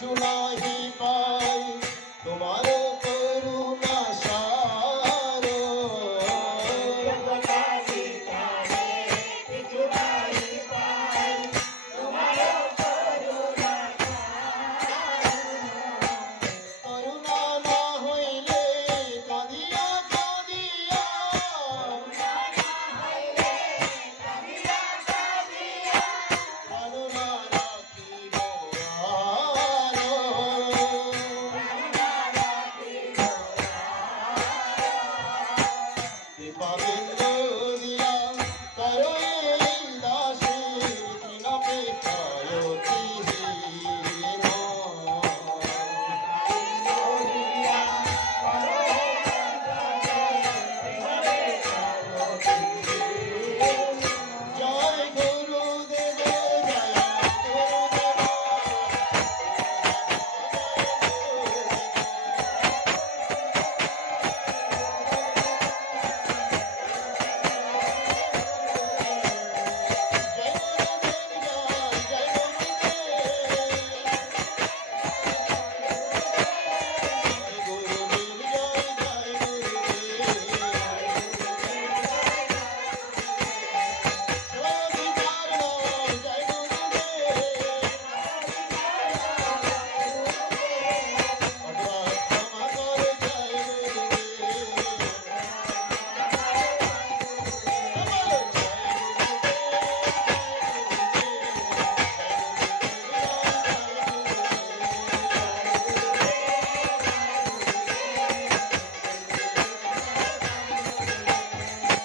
কিছু নাহি পাই তোমার করুণা সার করুণা না হইলে কাঁদিয়া কাঁদিয়া ভালো না রাখিব দীপাবিন্দু দিয়া করো এই দাসীর তৃণপেক্ষায়তিহীন জয় গুরুদেব জয় গুরুদেব জয় গুরুদেব জয় গুরুদেব জয়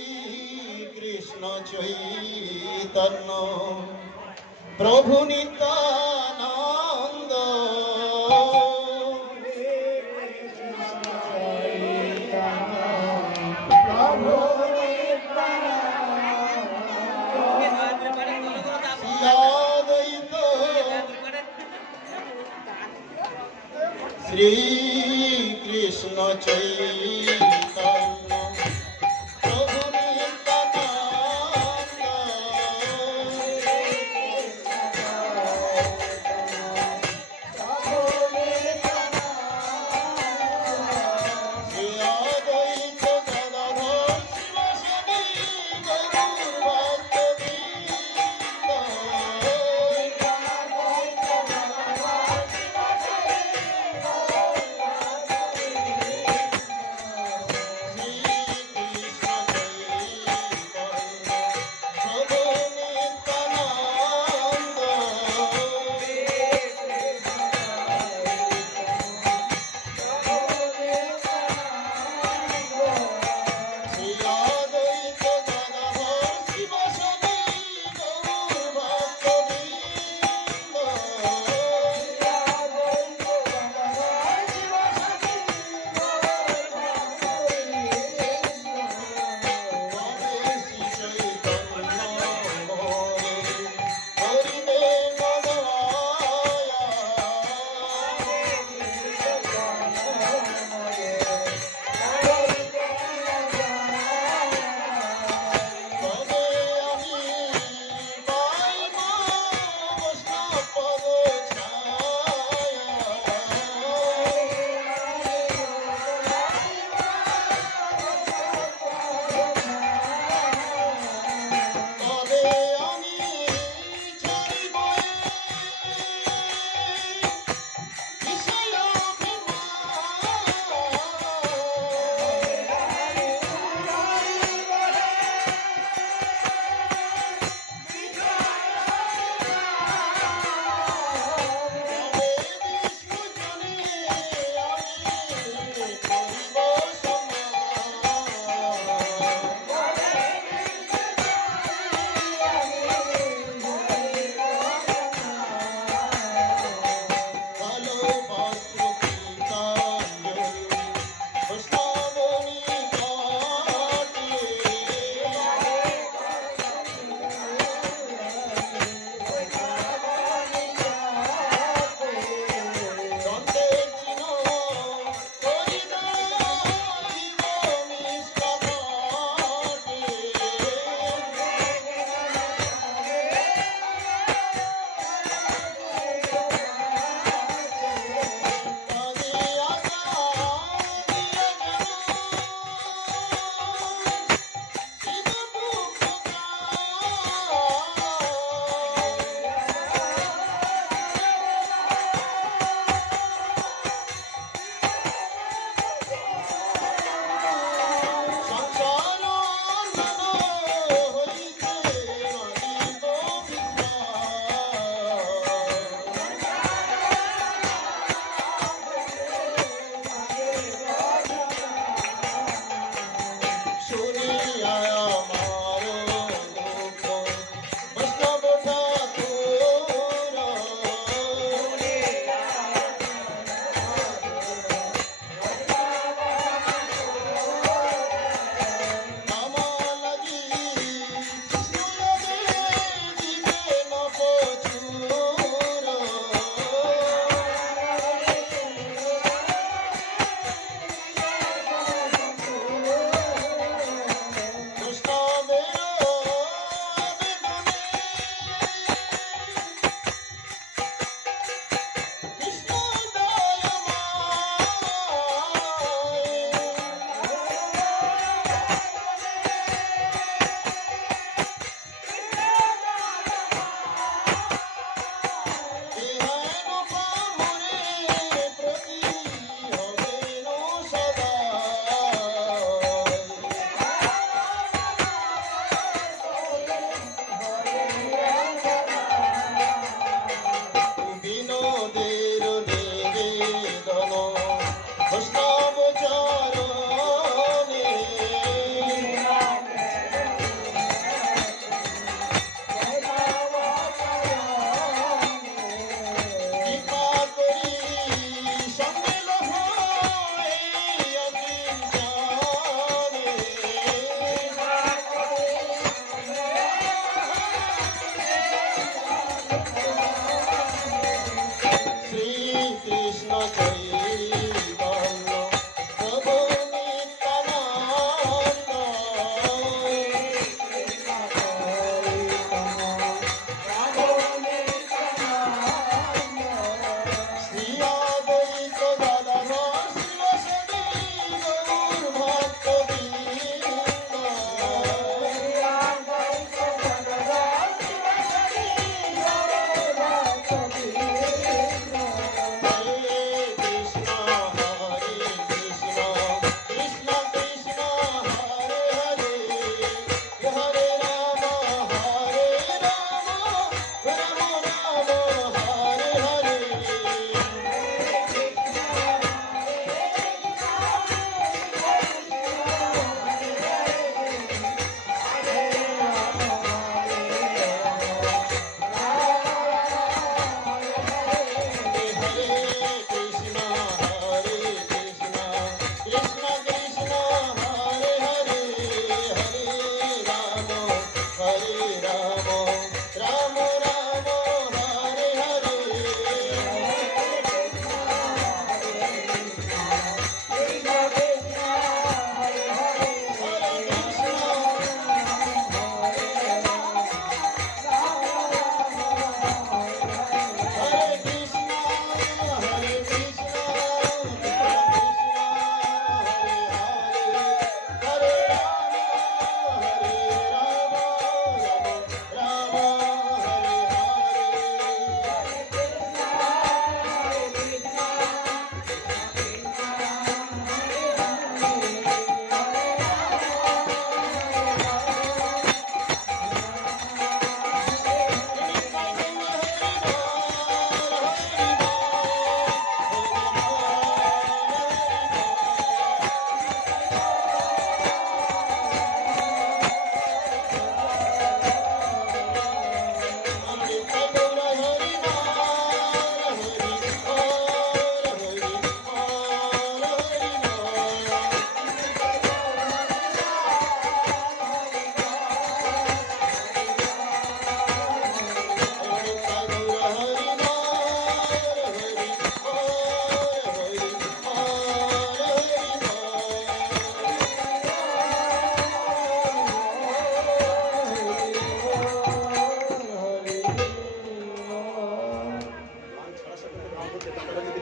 শ্রীকৃষ্ণ চৈতন্য প্রভু নিত্যানন্দ শ্রীঅদ্বৈত শ্রীকৃষ্ণ চৈতন্য প্রভু নিত্যানন্দ শ্রীঅদ্বৈত গদাধর শিবসেনী গৌরভক্তবৃন্দ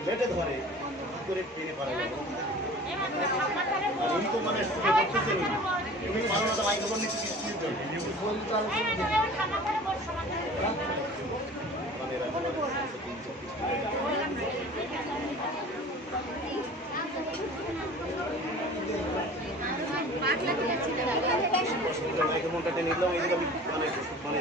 বেটে ধরে কি করে টেনে পারা যাবে এই তো মানে করতেছেন তুমি ভালো না মাইক্রোফোন নিতে কিছুর জন্য মাইক্রোফোনটা টেনে নিলাম এই দিকে আমি মানে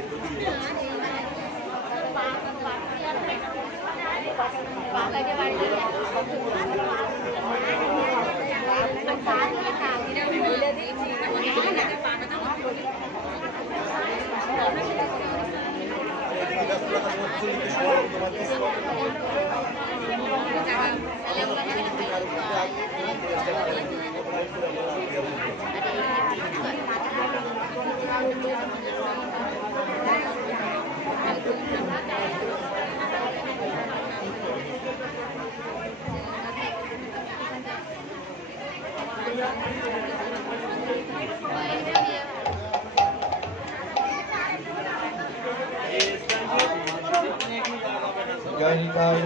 জয় নিতাই,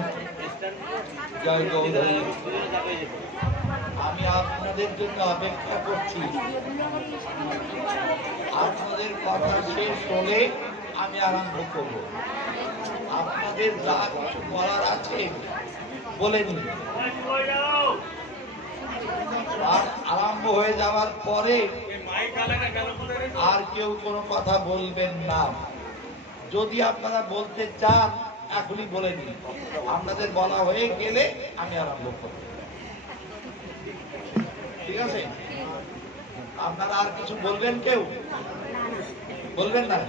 জয় গৌধী। আমি আপনাদের জন্য অপেক্ষা করছি। আপনাদের কথা শেষ হলে আমি আরম্ভ করব। আপনাদের যা কিছু বলার আছে বলে নিন। আর আরম্ভ হয়ে যাওয়ার পরে আর কেউ কোনো কথা বলবেন না। যদি আপনারা বলতে চান এখনই বলে নিন, আপনাদের বলা হয়ে গেলে আমি আরম্ভ করব। ঠিক আছে? আপনারা আর কিছু বলবেন? কেউ বলবেন না?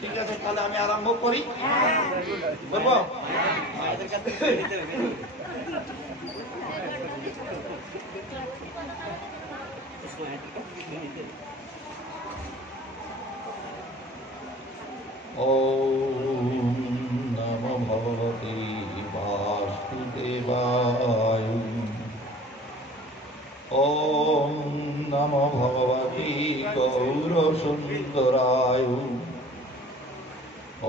ঠিক আছে, তাহলে আমি আরম্ভ করি। বলবো? ওম নমো ভগবতে বাসুদেবায়। ওম নমো ভগবতে গৌরসুন্দরায়।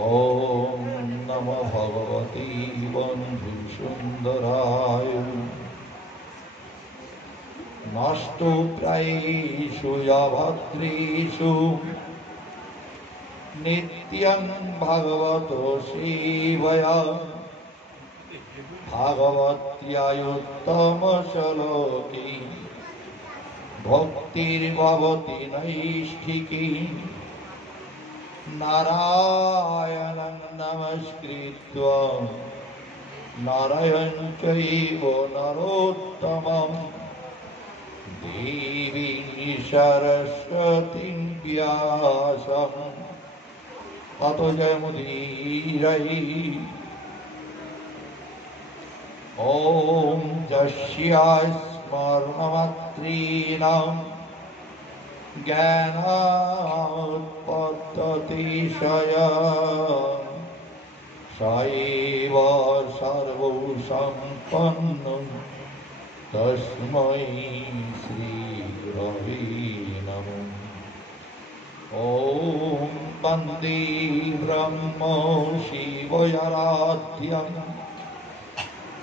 ওম নমো ভগবতে বন্ধুসুন্দরায়। নষ্ট প্রায়েষু অভদ্রেষু নিত্যং ভাগবত সেবয়া। ভাগবত্যায়ুত্তম শ্লোকে ভক্তির্ভবতি নৈষ্ঠিকী। নারায়ণং নমস্কৃত্য নারায়ণ চৈব নরোত্তমং দেবীং সরস্বতীং ব্যাসং ততো জয়মুদীরৈ। ওম যস্যাস্মরণমাত্রেণ জ্ঞানোৎপত্তিতিশয়ং স এব সর্বসম্পন্নং তস্मै শ্রীগুরবে নমঃ। ওম বন্দে ব্রহ্ম শিবয়ারাধ্যং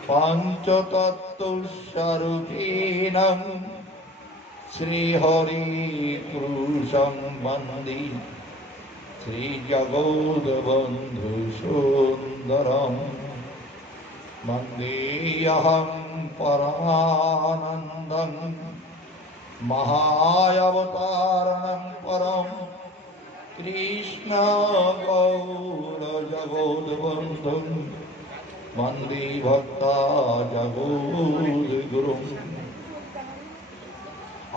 পঞ্চতত্ত্বস্বরূপিণ শ্রীহরি পুরুষং বন্দে শ্রীজগদ্বন্ধুসুন্দরং। বন্দেऽহং পরমানন্দং মহাবতারণং পরম কৃষ্ণ গৌরজগদ্বন্ধুং। বন্দে ভক্তা জগদ্গুরুং।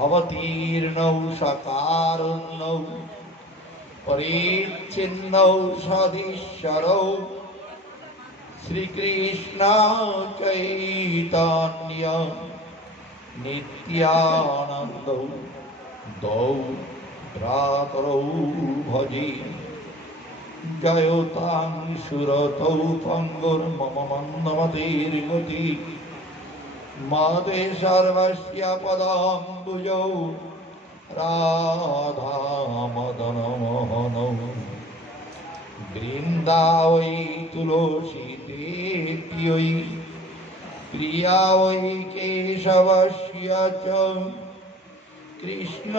অবতীর্ণৌ সকারুণ্যৌ পরিচ্ছিন্নৌ সদীশ্বরৌ শ্রীকৃষ্ণ চৈতন্য নিত্যানন্দ দৌ ভ্রাতরৌ ভজে। জয়তাং সুরতৌ পঙ্গুর্মম মন্দমতির্গতি। মাতে সর্বস্য পদাম্বুজৌ রাধা মদন মোহনৌ। বৃন্দাবৈ তুলসী দেব্যৈ प्रिया वै केशवस्य च कृष्ण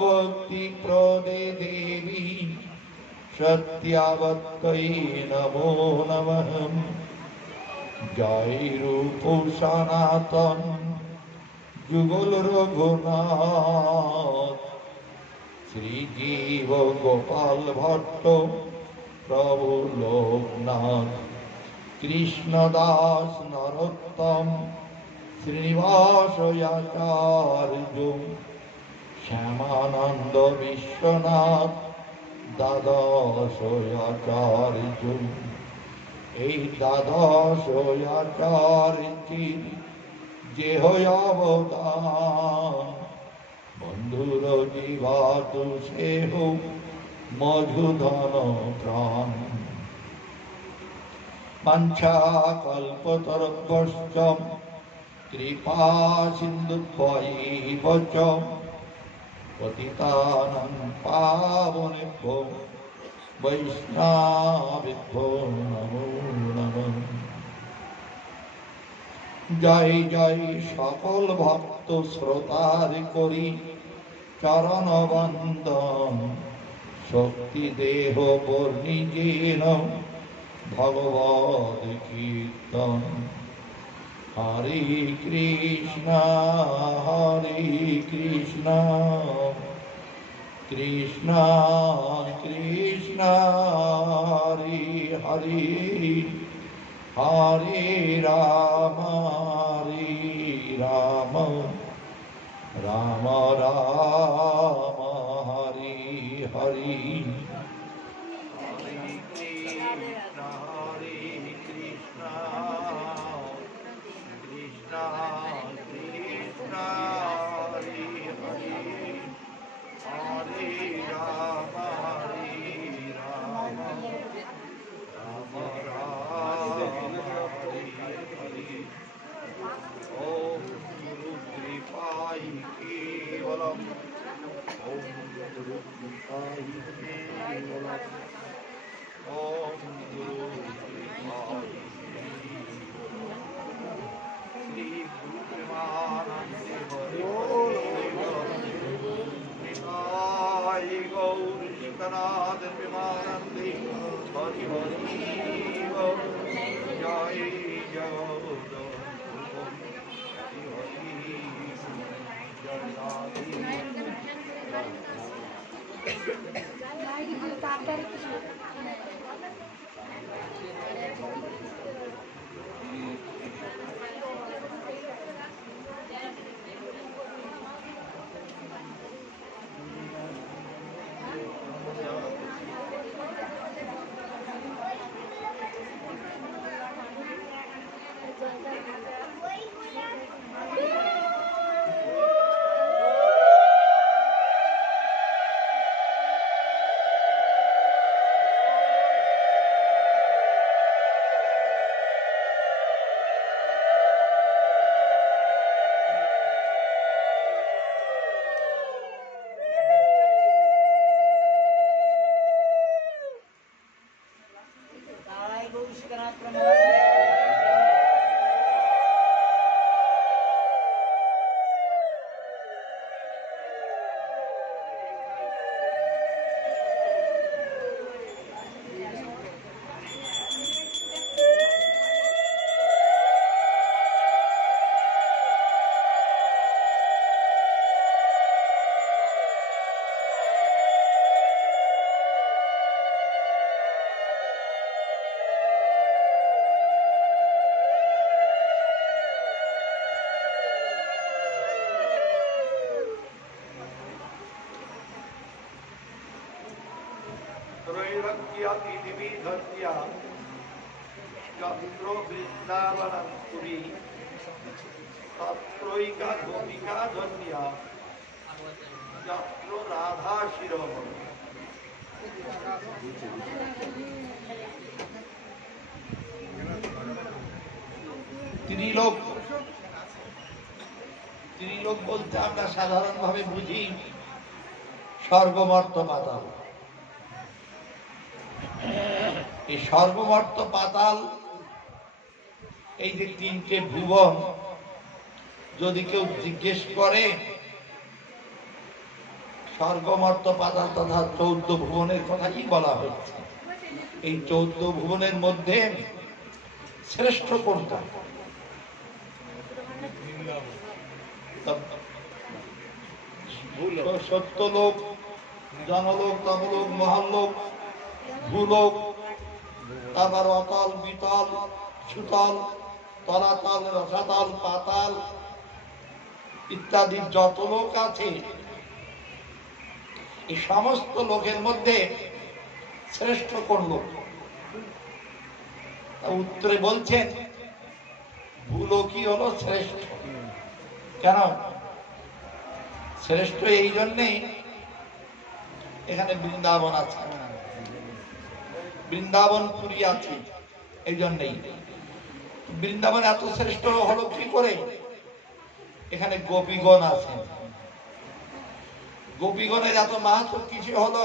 भक्ति प्रदे देवी सत्यावत्यै नमो नमः। जय रूप सनातन जुगल रघुनाथ श्रीजीव गोपाल भट्ट प्रभु लोकनाथ कृष्णदास नरोत्तम श्रीनिवास आचार्य श्यामानंद विश्वनाथ দ্বাদশ আচার্য। এই দ্বাদশ আচার্যের যে হয় অবদান বন্ধুর জীবাতু সেহ মধুধন প্রাণ। বাঞ্ছা কল্পতরুভ্যশ্চ কৃপা সিন্ধুভ্যৈব চ পতিতানাং পাবনেভ্যো বৈষ্ণবেভ্যো নমো নমঃ। জয় জয় সকল ভক্ত শ্রোতার করি চরণ বন্দন শক্তি দেহ বর্ণিজেন ভগবদ কীর্তন। হরে কৃষ্ণ কৃষ্ণ কৃষ্ণ হরে হরে হরে রাম রাম রাম হরে হরে। যত্র বৃন্দাবনম পুরী তত্রৈকা গোপিকা ধন্যা যত্র রাধা শিরোমণি। ত্রিলোক বলতে আমরা সাধারণভাবে বুঝি স্বর্গমর্ত পাতাল। এই স্বর্গমর্ত পাতাল এই যে তিনটে ভুবন, যদি কেউ জিজ্ঞেস করে স্বর্গ মর্ত পাতাল তথা 14 ভুবনের কথা কি বলা হচ্ছে, এই 14 ভুবনের মধ্যে শ্রেষ্ঠ কোনটা? সত্যলোক, জনলোক, তমলোক, মহালোক, ভূলোক, তারপর অতল, বিতল, সুতল, তলাতল, রসাতল, পাতাল ইত্যাদি যত লোক আছে, এই সমস্ত লোকের মধ্যে শ্রেষ্ঠ কোন লোক? উত্তরে বলছেন ভূলোকই হলো শ্রেষ্ঠ। কেন শ্রেষ্ঠ? এই জন্যেই এখানে বৃন্দাবন আছে, বৃন্দাবন পুরী আছে, এই জন্যেই। বৃন্দাবন এত শ্রেষ্ঠ হলো কি করে? এখানে গোপীগণ আছে। গোপীগণের এত মাহাত্ম্য কিছু হলো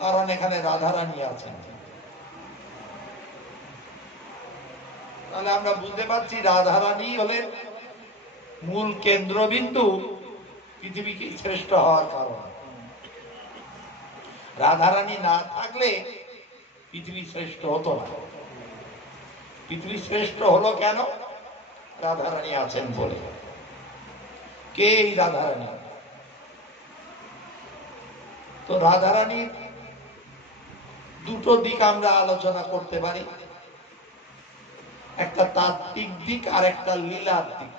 কারণ এখানে রাধারানী আছেন। তাহলে আমরা বুঝতে পারছি রাধারানী হলেন মূল কেন্দ্রবিন্দু পৃথিবীকে শ্রেষ্ঠ হওয়ার কারণ। রাধারানী না থাকলে পৃথিবী শ্রেষ্ঠ হতো না। পৃথিবী শ্রেষ্ঠ হলো কেন? রাধারানী আছেন বলে। কে এই রাধারানী? তো রাধারানীর দুটো দিক আমরা আলোচনা করতে পারি, একটা তাত্ত্বিক দিক আর একটা লীলার দিক।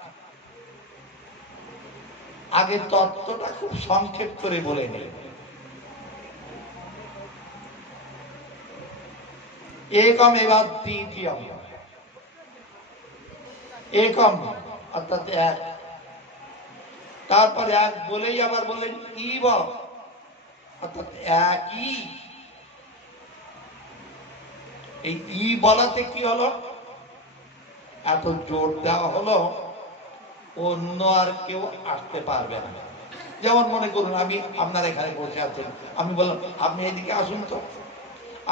আগে তত্ত্বটা খুব সংক্ষেপ করে বলে নেই। একম এবার দ্বিতীয়ম, একম অর্থাৎ এক। তারপর এক বলেই আবার বললেন ইব, অর্থাৎ একই। এই ই বলাতে কি হলো? এত জোর দেওয়া হলো অন্য আর কেউ আসতে পারবে না। যেমন মনে করুন আমি আপনার এখানে বসে আছেন, আমি বললাম আপনি এদিকে আসুন তো,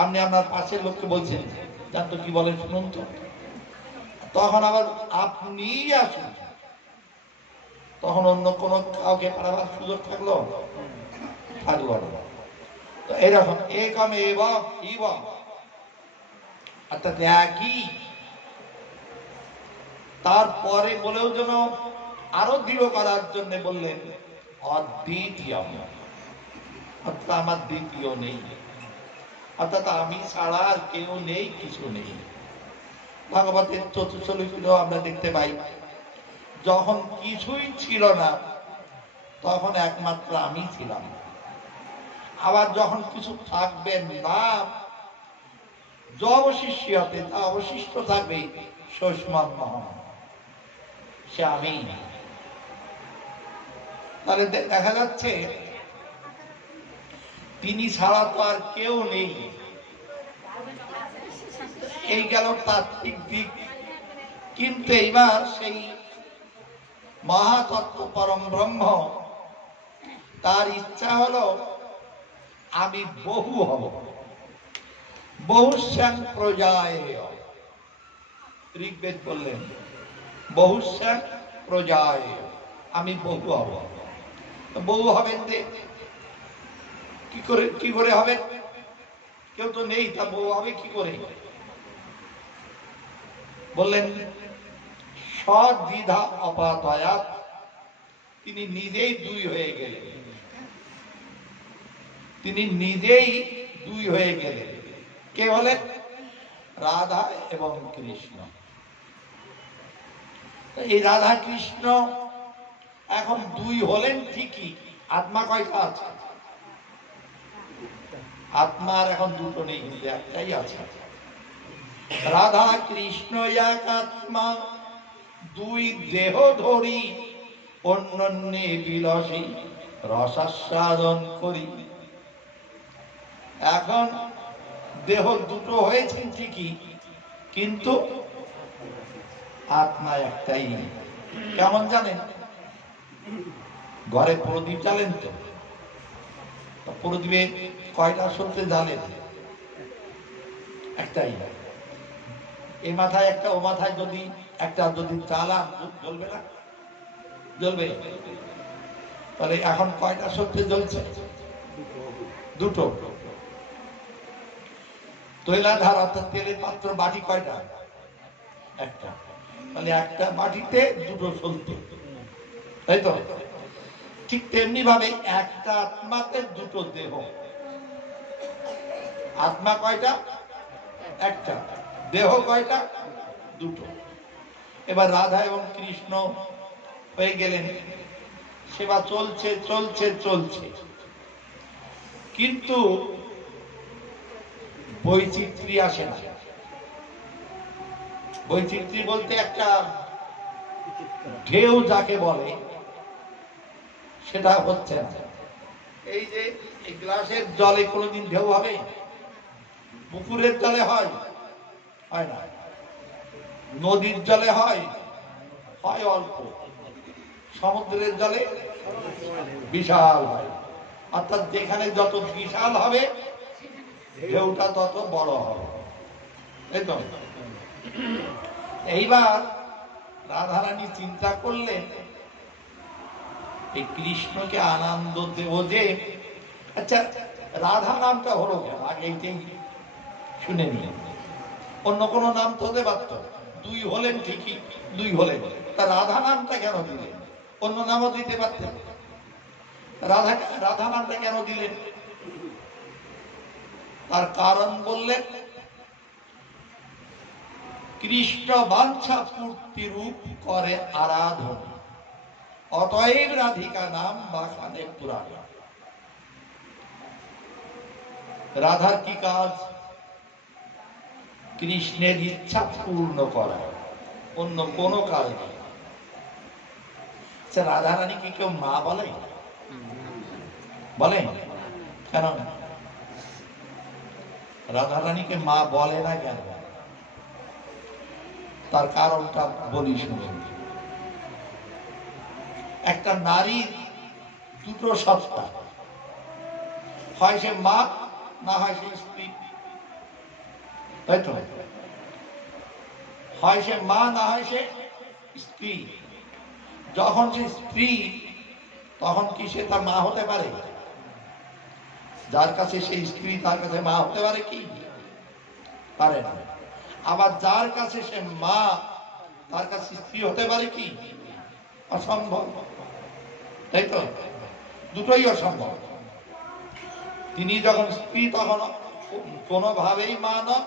আপনি আপনার পাশের লোককে বলছেন জান তো কি বলেন শুনুন তো, তখন আবার আপনি আসুন, তখন অন্য কোনো কাউকে পারাবার সুযোগ থাকলো? থাকলো না। তো এরকম একম এব ইব অর্থাৎ একই। তারপরে বলেও যেন আরো দৃঢ় করার জন্য বললেন অদ্বিতীয়, অর্থাৎ আমার দ্বিতীয় নেই, অর্থাৎ আমি ছাড়া আর কেউ নেই, কিছু নেই। ভাগবতের চতুর্থ আমরা দেখতে পাই যখন কিছুই ছিল না তখন একমাত্র আমি ছিলাম, আবার যখন কিছু থাকবে না অবশিষ্ট হবে, তা অবশিষ্ট থাকবে সুষ্মান মহান, সে আমি। তাহলে দেখা যাচ্ছে তিনি ছাড়া তো আর কেউ নেই। এই গেল তাত্ত্বিক দিক। কিন্তু এইবার সেই মহাতত্ত্ব পরম ব্রহ্ম, তার ইচ্ছা হলো আমি বহু হব, বহুশ্যাং প্রজায়। ঋগ্বেদ বললেন বহুশ্যাং প্রজায়, আমি বহু হব। বহু হবেন যে কি করে হবে? কেউ তো নেই, তা বহু হবে কি করে? বললেন সদ্বিধা অপাতয়াৎ, তিনি নিজেই দুই হয়ে গেলেন, তিনি নিজেই দুই হয়ে গেলেন। কে হলেন? রাধা এবং কৃষ্ণ। এই রাধা কৃষ্ণ এখন দুই হলেন ঠিকই, আত্মা কয়টা আছে? আত্মার এখন দুটো নেই, কিন্তু একটাই আছে। রাধা কৃষ্ণ এক আত্মা, দুই দেহ ধরি অন্যন্যে বিলাসী রসাস্বাদন করি। এখন দেহ দুটো হয়েছে ঠিকই, কিন্তু আত্মা একটাই। কেমন জানেন? ঘরে প্রদীপ জ্বালেন তো, প্রদীপে কয়টা সত্যি জ্বালেন? একটাই। এই মাথায় একটা ও মাথায় যদি একটা যদি চালান জ্বলবে না? জ্বলবে। তাহলে এখন কয়টা শক্তি জ্বলছে? দুটো। তৈলাধার অর্থাৎ তেলের পাত্র বাটি কয়টা? একটা। তাহলে একটা বাটিতে দুটো শক্তি, তাই তো? ঠিক তেমনি ভাবে একটা আত্মাতে দুটো দেহ। আত্মা কয়টা? একটা। দেহ কয়টা? দুটো। এবার রাধা এবং কৃষ্ণ হয়ে গেলেন, সেবা চলছে চলছে চলছে, কিন্তু বৈচিত্র্য আসে না। বৈচিত্র্য বলতে একটা ঢেউ যাকে বলে সেটা হচ্ছে না। এই যে এই গ্লাসের জলে কোনোদিন ঢেউ হবে? পুকুরের জলে হয়? হয় না। নদীর জলে হয়? হয় অল্প। সমুদ্রের জলে বিশাল হয়। অর্থাৎ যেখানে যত বিশাল হবে ঢেউটা তত বড় হবে, তাই তো? এইবার রাধারানী চিন্তা করলেন এই কৃষ্ণকে আনন্দ দেব যে, আচ্ছা রাধা নামটা হলো কেন? আগে এইটাই শুনে নিয়ে, অন্য কোনো নাম তো হতে পারত। দুই হলেন ঠিকই, দুই হলেন, তা রাধা নামটা কেন দিলেন? অন্য নামও দিতে পারতেন। রাধা নামটা কেন দিলেন? তার কারণ বললেন, কৃষ্ণ বাঞ্ছা পূর্তি রূপ করে আরাধন, অতএব রাধিকা নাম বাখানে পুরাণ। রাধার কি কাজ? কৃষ্ণের ইচ্ছা পূর্ণ করা, অন্য কোনো কাজ নেই। রাধারানীকে কেউ মা বলে? বলে? কেন রাধারানীকে মা বলে না কেন? তার কারণটা বলি শুনুন। একটা নারী দুটো সত্তা, হয় সে মা, না হয় সে স্ত্রী, তাই তো? হয় সে মা, না হয় সে স্ত্রী। যখন সে স্ত্রী, তখন কি সে তার মা হতে পারে? যার কাছে সে স্ত্রী তার কাছে মা হতে পারে কি? পারে না। আবার যার কাছে সে মা তার কাছে স্ত্রী হতে পারে কি? অসম্ভব, তাই তো? দুটোই অসম্ভব। তিনি যখন স্ত্রী তখন কোনোভাবেই মা নন,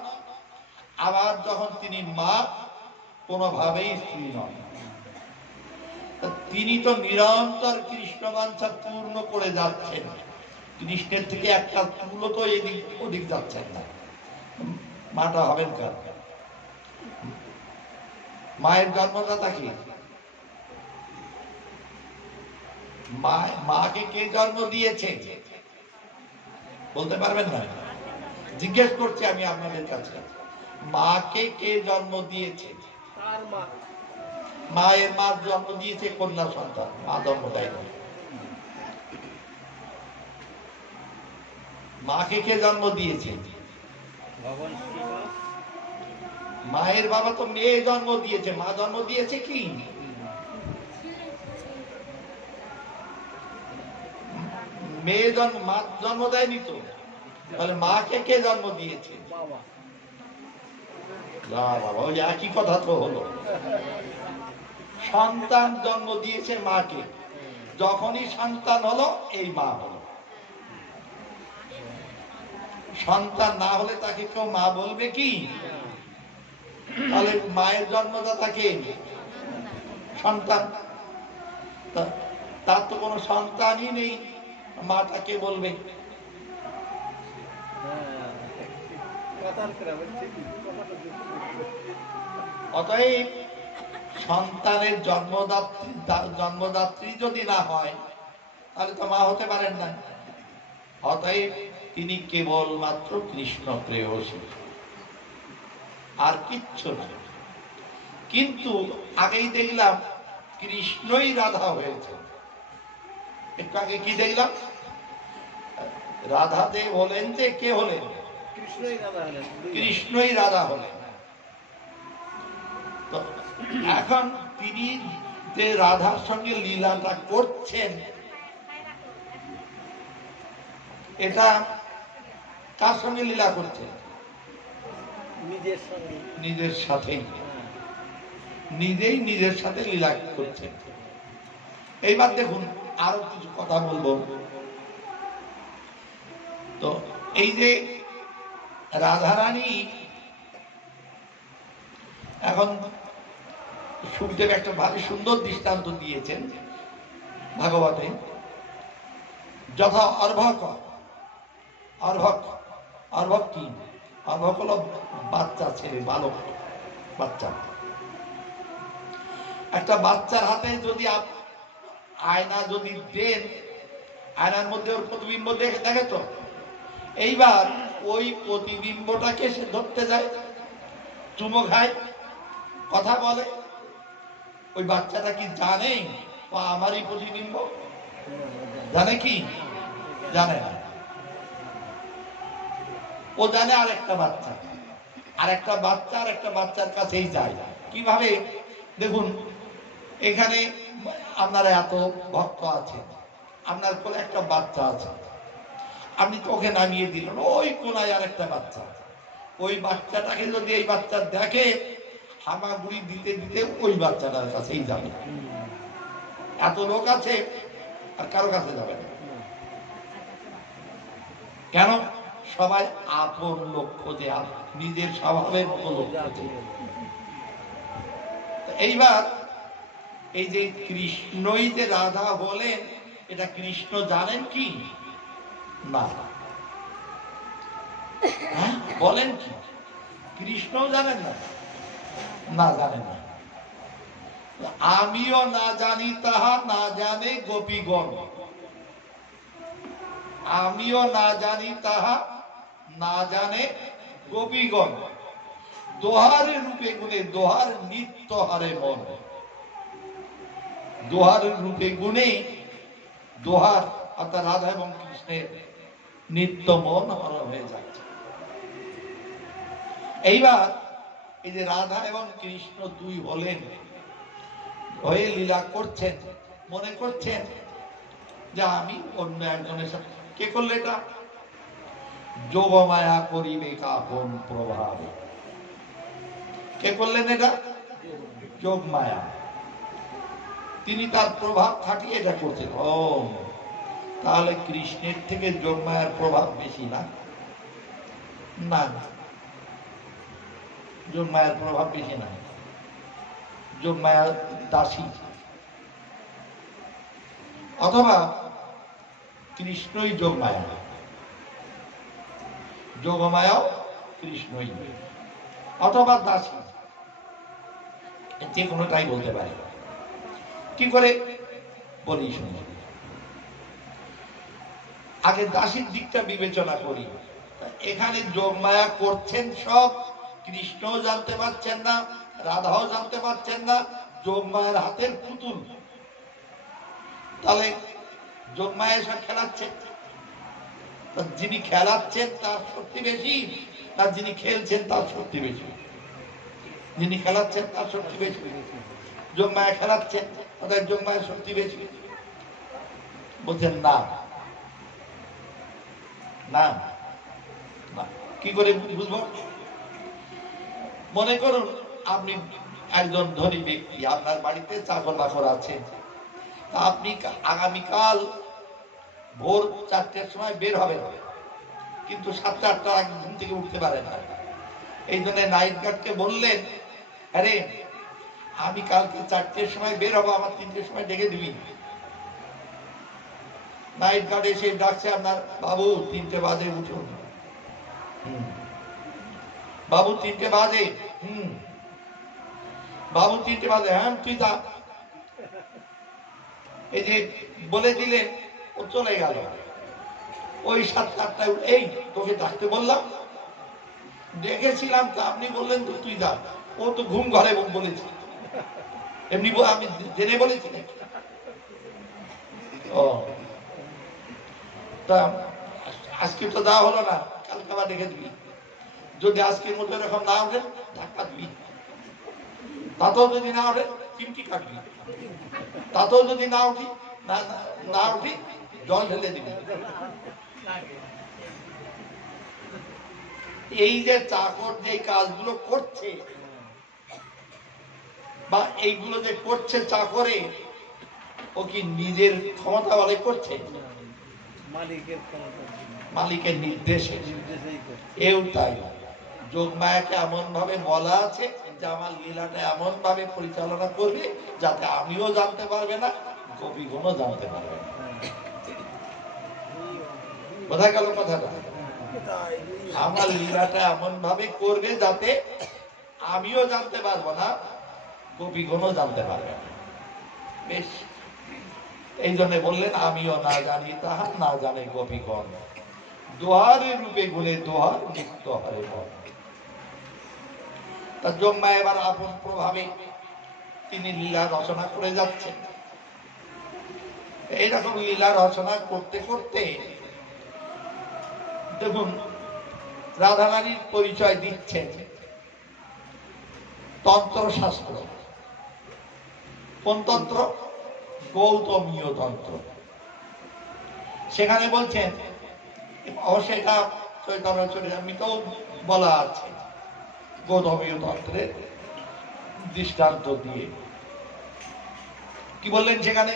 আবার যখন তিনি মা কোনোভাবেই স্ত্রী নন। তিনি তো নিরন্তর কৃষ্ণ বাঞ্ছা পূর্ণ করে যাচ্ছেন, কৃষ্ণের থেকে একটা চুলও তো এদিক ওদিক যাচ্ছেন না। মাটা হবেন কার? মায়ের জন্মদাতা কি? মাকে কে জন্ম দিয়েছে বলতে পারবেন না? জিজ্ঞেস করছি আমি আপনাদের কাছে, মাকে কে জন্ম দিয়েছে? মায়ের মা জন্ম দিয়েছে কন্যা সন্তান, মা জন্ম দেয় না। মাকে কে জন্ম দিয়েছে? মায়ের বাবা তো মেয়ে জন্ম দিয়েছে, মা জন্ম দিয়েছে কি? মেয়ে জন্ম, মা জন্ম দেয়নি তো। তাহলে মাকে কে জন্ম দিয়েছে? বাবা, ওই একই কথা তো হলো। সন্তান জন্ম দিয়েছে মাকে, যখনই সন্তান হলো এই মা হলো। সন্তান না হলে তাকে কেউ মা বলবে কি? তাহলে মায়ের জন্মদাতা কে? সন্তান। তার তো কোনো সন্তানই নেই, মা তাকে বলবে। অতএব সন্তানের জন্মদাত্রী যদি না হয় তাহলে তো মা হতে পারেন না। অতএব তিনি কেবলমাত্র কৃষ্ণ প্রেয়সী, আর কিচ্ছু না। কিন্তু আগেই দেখলাম কৃষ্ণই রাধা হয়েছে। একটু আগে কি দেখলাম? রাধাদেব হলেন যে কে হলেন? কৃষ্ণই রাধা হলেন। তো এখন তিনি যে রাধার সঙ্গে লীলাটা করছেন, এটা কার সঙ্গে লীলা করছেন? নিজের সাথে, নিজেই নিজের সাথে লীলা করছেন। এইবার দেখুন আরো কিছু কথা বলবো। তো এই যে রাধারানী, এখন সুখদেব একটা ভারী সুন্দর দৃষ্টান্ত দিয়েছেন ভাগবতে, যথা অর্ভক। অর্ভক, অর্ভক কি? অর্ভক হলো বাচ্চা ছেলে, বালক বাচ্চা। একটা বাচ্চার হাতে যদি আয়না যদি দেন, আয়নার মধ্যে ওর প্রতিবিম্ব দেখে তো, এইবার ওই প্রতিবিম্বটাকে সে ধরতে যায়, চুমো খায়, কথা বলে। ওই বাচ্চাটা কি জানে আমারই প্রতিবিম্ব? জানে কি? জানে না। ও জানে আরেকটা বাচ্চা, আরেকটা বাচ্চা আরেকটা বাচ্চার কাছেই যায়। কিভাবে? দেখুন, এখানে আপনারা এত ভক্ত আছেন, আপনার কোলে একটা বাচ্চা আছে, আপনি তো ওকে নামিয়ে দিলেন, ওই কোনায় আরেকটা বাচ্চা। ওই বাচ্চাটাকে যদি এই বাচ্চা দেখে, হামাগুড়ি দিতে দিতে ওই বাচ্চাটার কাছেই যাবে। এত লোক আছে আর কারো কাছে যাবে না। কেন? সবাই আপন লোক খোঁজে, নিজের স্বভাবের মতো লোক খোঁজে। এইবার এই যে কৃষ্ণই যে রাধা হলেন, এটা কৃষ্ণ জানেন কি না? বলেন কি? কৃষ্ণ জানেন না? না, জানেন না। আমিও না জানি তাহা না জানে গোপীগণ। আমিও না জানি তাহা না জানে গোপীগণ। দোহার রূপে গুণে দোহার নিত্য হারে মন। দোহার রূপে গুণে দোহার অর্থাৎ রাধা এবং কৃষ্ণের নিত্য মন হরা হয়ে যাচ্ছে। এইবার এই যে রাধা এবং কৃষ্ণ দুই হলেন, হয়ে লীলা করছেন, মনে করছেন যে আমি অন্য একজনের সাথে। কে করলে এটা? যোগমায়া করিবে কাপন প্রভাবে। কে করলেন এটা? যোগমায়া। তিনি তার প্রভাব খাটিয়ে এটা করছেন। ও, তাহলে কৃষ্ণের থেকে যোগমায়ার প্রভাব বেশি না? না, যোগমায়ার প্রভাব বেশি না। যোগমায়ার দাসী, অথবা কৃষ্ণই যোগমায়া, যোগমায়াও কৃষ্ণই, অথবা দাসী, যে কোনোটাই বলতে পারে। কি করে বলি শুনুন। আগে দাসীর দিকটা বিবেচনা করি। এখানে যোগমায়া করছেন সব, কৃষ্ণও জানতে পারছেন না, রাধাও জানতে পারছেন না, যোগমায়ার হাতের পুতুল। তাহলে যোগমায়া সব খেলাচ্ছেন। যিনি খেলাচ্ছেন তার শক্তি বেশি, না যিনি খেলছেন তার শক্তি বেশি? যিনি খেলাচ্ছেন তার শক্তি বেশি। যোগমায়া খেলাচ্ছেন, অর্থাৎ যোগমায়ার শক্তি বেশি। বলছেন না, না, কি করে বুঝবো? মনে করুন আপনি একজন ধনী ব্যক্তি, আপনার বাড়িতে চাকর বাকর আছে, আপনি আগামীকাল ভোর 4টের সময় বের হবেন, কিন্তু 7টা 8টার আগে ঘুম থেকে উঠতে পারেন না। এই জন্য নাইট গার্ডকে বললেন, আরে আমি কালকে 4টের সময় বের হবো, আমার 3টের সময় ডেকে দিবি। নাইট গার্ড এসে ডাকছে আপনার, বাবু 3টে বাজে উঠুন। বাবু 3টে বাজে? বাবু 3টে বাজে? হ্যাঁ, তুই যা। এই যে বলে দিলেন, ও চলে গেল। ওই 7টা 8টায়, এই তোকে ডাকতে বললাম, ডেকেছিলাম তা আপনি বললেন তো তুই যা। ও তো ঘুম ঘরে বলেছি, এমনি আমি জেনে বলেছি। ও, তা আজকে তো দেওয়া হলো না, কালকে আবার ডেকে দিবি। যদি আজকের মধ্যে এরকম না ওঠে, ধাক্কা দিবি। তাতেও যদি না ওঠে চিমটি কাটবি, তাতেও যদি না উঠি না উঠি জল ঢেলে দিবি। এই যে চাকর যে কাজগুলো করছে বা এইগুলো যে করছে চাকরে, ও কি নিজের ক্ষমতা বলে করছে? মালিকের নির্দেশে। এও তাই, যোগমায়াকে এমন ভাবে বলা আছে যে আমার লীলাটা এমন ভাবে পরিচালনা করবে যাতে আমিও জানতে পারবে না, গোপীগণও জানতে পারবে না। বোঝা গেল কথাটা? আমার লীলাটা এমন ভাবে করবে যাতে আমিও জানতে পারবো না, গোপীগণও জানতে পারবে না। বেশ, এই জন্য বললেন আমিও না জানি তাহা না জানে গোপীগণ, দোহারে রূপে গুণে দোহার নিত্য হারে বল। তার যোগমা এবার আপন প্রভাবে তিনি লীলা রচনা করে যাচ্ছেন। এইরকম লীলা রচনা করতে করতে দেখুন রাধারানীর পরিচয় দিচ্ছেন তন্ত্রশাস্ত্র। কোন তন্ত্র? গৌতমীয় তন্ত্র। সেখানে বলছেন, অবশ্যই এটা চৈতন্য চরিতামৃতেও বলা আছে, গৌতমীয় তন্ত্রের দৃষ্টান্ত দিয়ে কি বললেন সেখানে?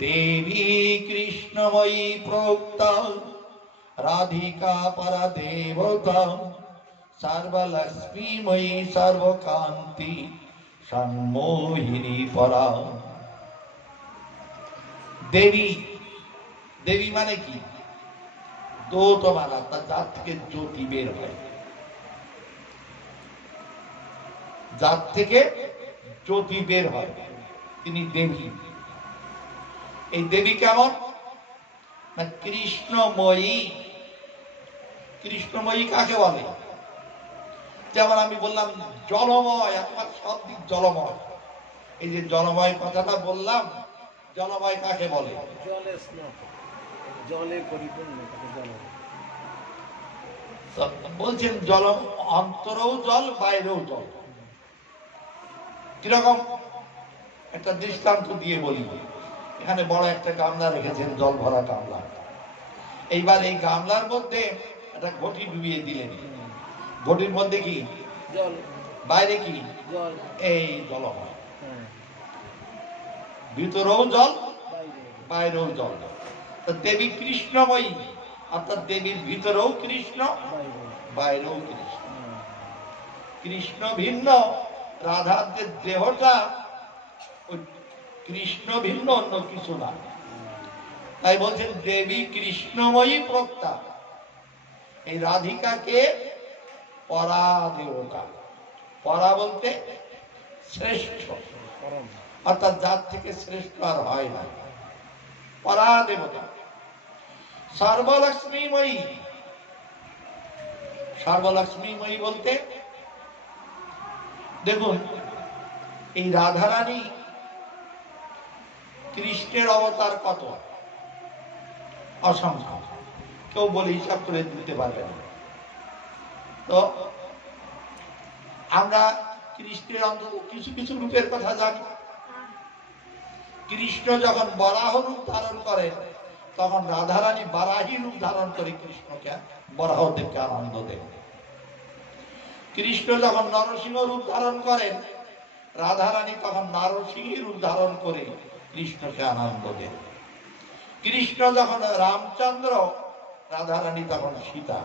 দেবী কৃষ্ণময়ী প্রোক্তা রাধিকা পরা দেবতা সর্বলক্ষ্মীময়ী সর্বকান্তি সম্মোহিনী পরা। দেবী, দেবী মানে কি? দোতমালা, তার জাত থেকে জ্যোতি বের হয়, জাত থেকে জ্যোতি বের হয়, তিনি দেবী। এই দেবী কেমন না? কৃষ্ণময়ী। কৃষ্ণময়ী কাকে বলে? যেমন আমি বললাম জলময়, একবার সব দিক জলময়। এই যে জলময় কথাটা বললাম, জলময় কাকে বলে? জলে পরিপূর্ণ। বলছেন জল, অন্তরেও জল বাইরেও জল। কিরকম? একটা দৃষ্টান্ত দিয়ে বলি। এখানে বড় একটা গামলা রেখেছেন, জল ভরা গামলা। এইবার এই গামলার মধ্যে একটা ঘটি ডুবিয়ে দিলেন। ঘটির মধ্যে কি জল, বাইরে কি জল, এই জলময়। ভিতরেও জল বাইরেও জল। দেবী কৃষ্ণময়ী, অর্থাৎ দেবীর ভিতরেও কৃষ্ণ বাইরেও কৃষ্ণ। কৃষ্ণ ভিন্ন, রাধার যে দেহটা কৃষ্ণ ভিন্ন, অন্য কিছু না। তাই বলছেন দেবী কৃষ্ণময়ী প্রক্তা। এই রাধিকাকে পরা দেবতা, পরা বলতে শ্রেষ্ঠ, অর্থাৎ যার থেকে শ্রেষ্ঠ আর হয় না, পরা দেবতা। সর্বলক্ষ্মীময়ী, সর্বলক্ষ্মীময়ী বলতে দেখুন এই রাধারানী কৃষ্ণের অবতার কত? অসংখ্য, কেউ বলে হিসাব করে দিতে পারবে না। তো আমরা কৃষ্ণের অন্তত কিছু কিছু রূপের কথা জানি। কৃষ্ণ যখন বরাহ রূপ ধারণ করেন, তখন রাধারানী বারাহী রূপ ধারণ করে কৃষ্ণকে বরাহ দেবকে আনন্দ দেন। কৃষ্ণ যখন নরসিংহ রূপ ধারণ করেন, রাধারানী তখন নারসিংহ রূপ ধারণ করে কৃষ্ণকে আনন্দ দেন। কৃষ্ণ যখন রামচন্দ্র, রাধারানী তখন সীতা।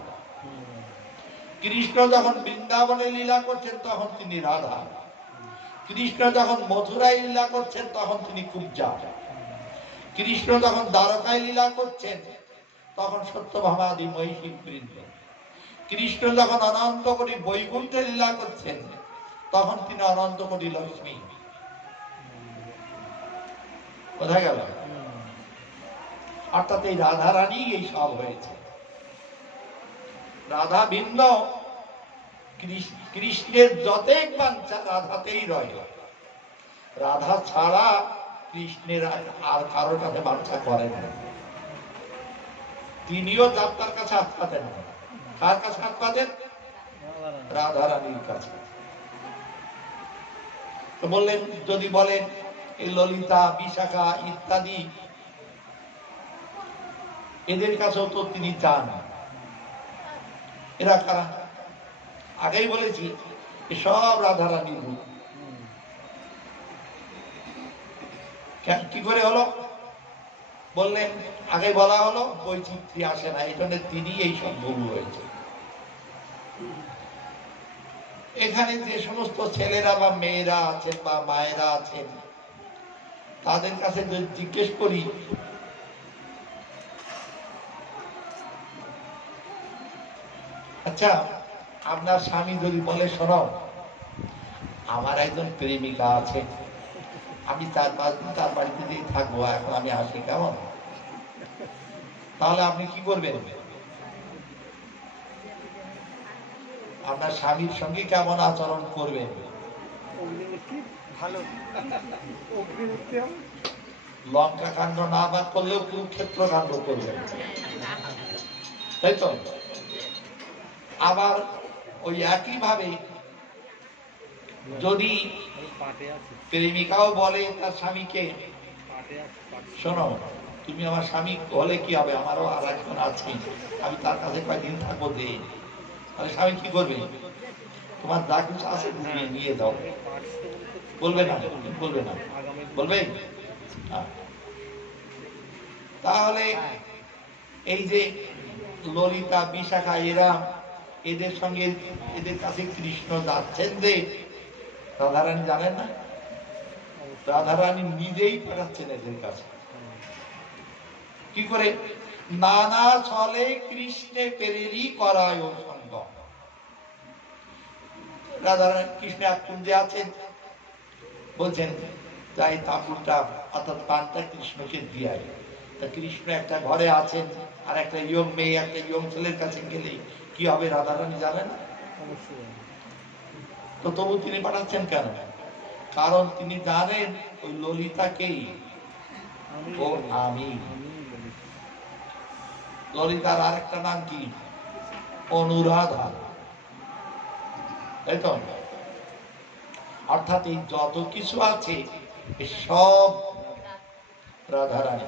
কৃষ্ণ যখন বৃন্দাবনে লীলা করছেন, তখন তিনি রাধা। কৃষ্ণ যখন মথুরায় লীলা করছেন, তখন তিনি কুব্জা। কৃষ্ণ যখন দ্বারকায় লীলা করছেন, তখন সত্যভামাদি মহিষী বৃন্দ। কৃষ্ণ যখন অনন্ত কোটি বৈকুণ্ঠে লীলা করছেন, তখন তিনি অনন্ত কোটি লক্ষ্মী। বোঝা গেল? অর্থাৎ এই রাধারানী এই সব হয়েছে। রাধা ভিন্ন, কৃষ্ণের যতেক বাঞ্ছা রাধাতেই রয়। রাধা ছাড়া কৃষ্ণের আর কারোর কাছে বাঞ্ছা করেন না। তিনিও যাত্রার কাছে হাত পাতেন না। কার কাছে হাত পাতেন? রাধারানীর কাছে। তো বললেন যদি বলেন এই ললিতা বিশাখা ইত্যাদি এদের কাছেও তো তিনি চান। এরা কারা? আগেই বলেছি সব রাধারানীর রূপ। কি করে হলো বললেন, আগে বলা হলো বৈচিত্র্য আসে না, এই জন্য তিনি এই সব গুরু হয়েছে। এখানে যে সমস্ত ছেলেরা বা মেয়েরা আছেন বা মায়েরা আছেন তাদের কাছে যদি জিজ্ঞেস করি, আচ্ছা আপনার স্বামী যদি বলে শোনো আমার একজন প্রেমিকা আছে, আমি 4-5 দিন তার বাড়িতে দিয়ে থাকবো, এখন আমি আসি কেমন? তাহলে আপনি কি করবেন? আপনার স্বামীর সঙ্গে কেমন আচরণ করবেন? লঙ্কা কাণ্ড না বাদ করলেও কুরুক্ষেত্র কাণ্ড করবেন, তাই তো? আবার ওই একই ভাবে যদি প্রেমিকাও বলে তার স্বামীকে শোনো তুমি আমার স্বামী হলে কি হবে, আমারও আর একজন আছে, আমি তার কাছে কয়েকদিন থাকবো দে, তাহলে স্বামী কি করবে? তোমার যা কিছু আছে নিয়ে দাও, বলবে না? বলবে না? বলবে? তাহলে এই যে ললিতা বিশাখা এরা এদের সঙ্গে এদের কাছে কৃষ্ণ যাচ্ছেন যে রাধারানী জানেন না, রাধারানী নিজেই পাঠাচ্ছেন এদের কাছে। কি করে? নানা ছলে কৃষ্ণে পেরেরই করায় সঙ্গ। রাধারানী কৃষ্ণ এক কুঞ্জে আছেন, বলছেন যাই তাঁবুটা অর্থাৎ পানটা কৃষ্ণকে দিয়াই। তা কৃষ্ণ একটা ঘরে আছেন আর একটা ইয়ং মেয়ে একটা ইয়ং ছেলের কাছে গেলে কি হবে রাধারানী জানেন না? তো তবু তিনি পাঠাচ্ছেন কেন? কারণ তিনি জানেন ওই ললিতাকেই ও আমি। ললিতার আরেকটা নাম কি? অনুরাধা, তাই তো? অর্থাৎ এই যত কিছু আছে সব রাধারানী।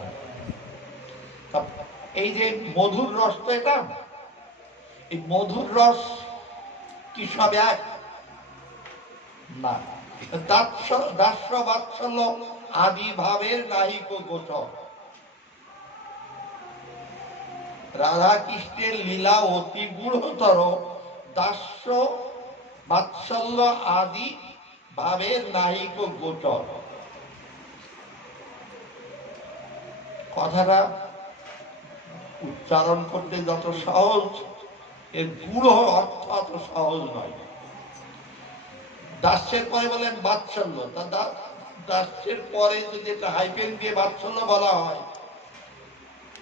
এই যে মধুর রস, তো এটা এই মধুর রস কি সব এক না? দাস্য বাৎসল্য আদি ভাবের নাহিক গোচর। রাধা কৃষ্ণের লীলা অতি গূঢ়তর, দাস্য বাৎসল্য আদি ভাবের নাহিক গোচর। কথাটা উচ্চারণ করতে যত সহজ, এর গূঢ় অর্থ অত সহজ নয়। দাস্যের পরে বলেন বাৎসল্য, দাস্যের পরে যদি একটা হাইফেন দিয়ে বাৎসল্য বলা হয়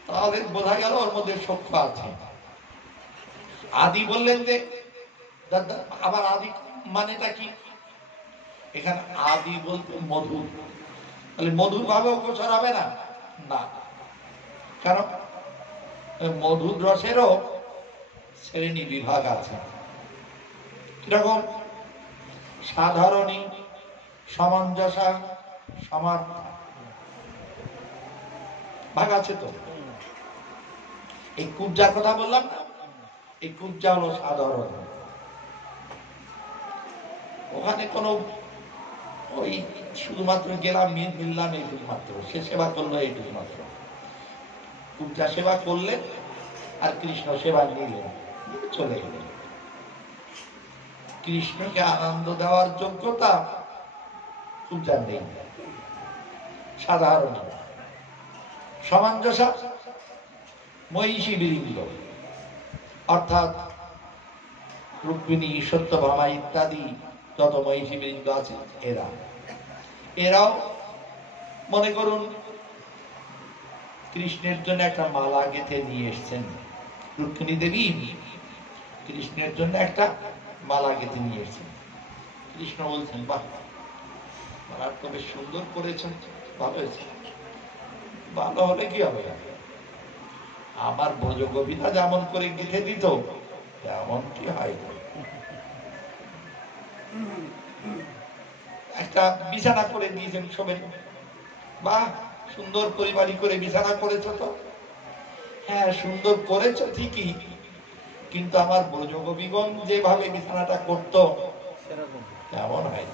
তাহলে বোঝা গেল ওর মধ্যে সূক্ষ্ম আছে। আদি বললেন যে, আবার আদি মানেটা কি? এখানে আদি বলতে মধুর, তাহলে মধুর ভাবে গোচর হবে না? না, কারণ মধুর রসেরও শ্রেণী বিভাগ আছে। কিরকম? সাধারণী, সমঞ্জসা, সমার্থ ভাগ আছে তো। এই কুব্জার কথা বললাম না, এই কুব্জা হলো সাধারণ। ওখানে কোনো ওই শুধুমাত্র গেলাম মিললাম এইটুকু মাত্র, সে সেবা করলো এইটুকু মাত্র। কুব্জা সেবা করলেন আর কৃষ্ণ সেবা নিলেন, চলে গেলেন। কৃষ্ণকে আনন্দ দেওয়ার যোগ্যতা কুব্জার নেই, সাধারণ। সমঞ্জসা মহিষী বৃন্দ, অর্থাৎ রুক্মিণী, সত্যভামা ইত্যাদি যত মহিষী বৃন্দ আছে এরাও মনে করুন কৃষ্ণের জন্য একটা মালা গেঁথে নিয়ে এসছেন। রুক্মিণী দেবী কৃষ্ণের জন্য একটা মালা গেঁথে নিয়ে এসছেন। কৃষ্ণ বলছেন বাহ, মালা তো বেশ সুন্দর করেছেন, ভালো হয়েছে। ভালো হলে কি হবে, আমার ব্রজ গোপীরা যেমন করে গেঁথে দিত তেমন কি হয়? একটা বিছানা করে দিয়েছেন শোবেন। বাহ, সুন্দর পরিবারই করে বিছানা করেছো তো। হ্যাঁ সুন্দর করেছো ঠিকই, কিন্তু আমার ব্রজগোপীগণ যেভাবে বিছানাটা করতো তেমন হয়।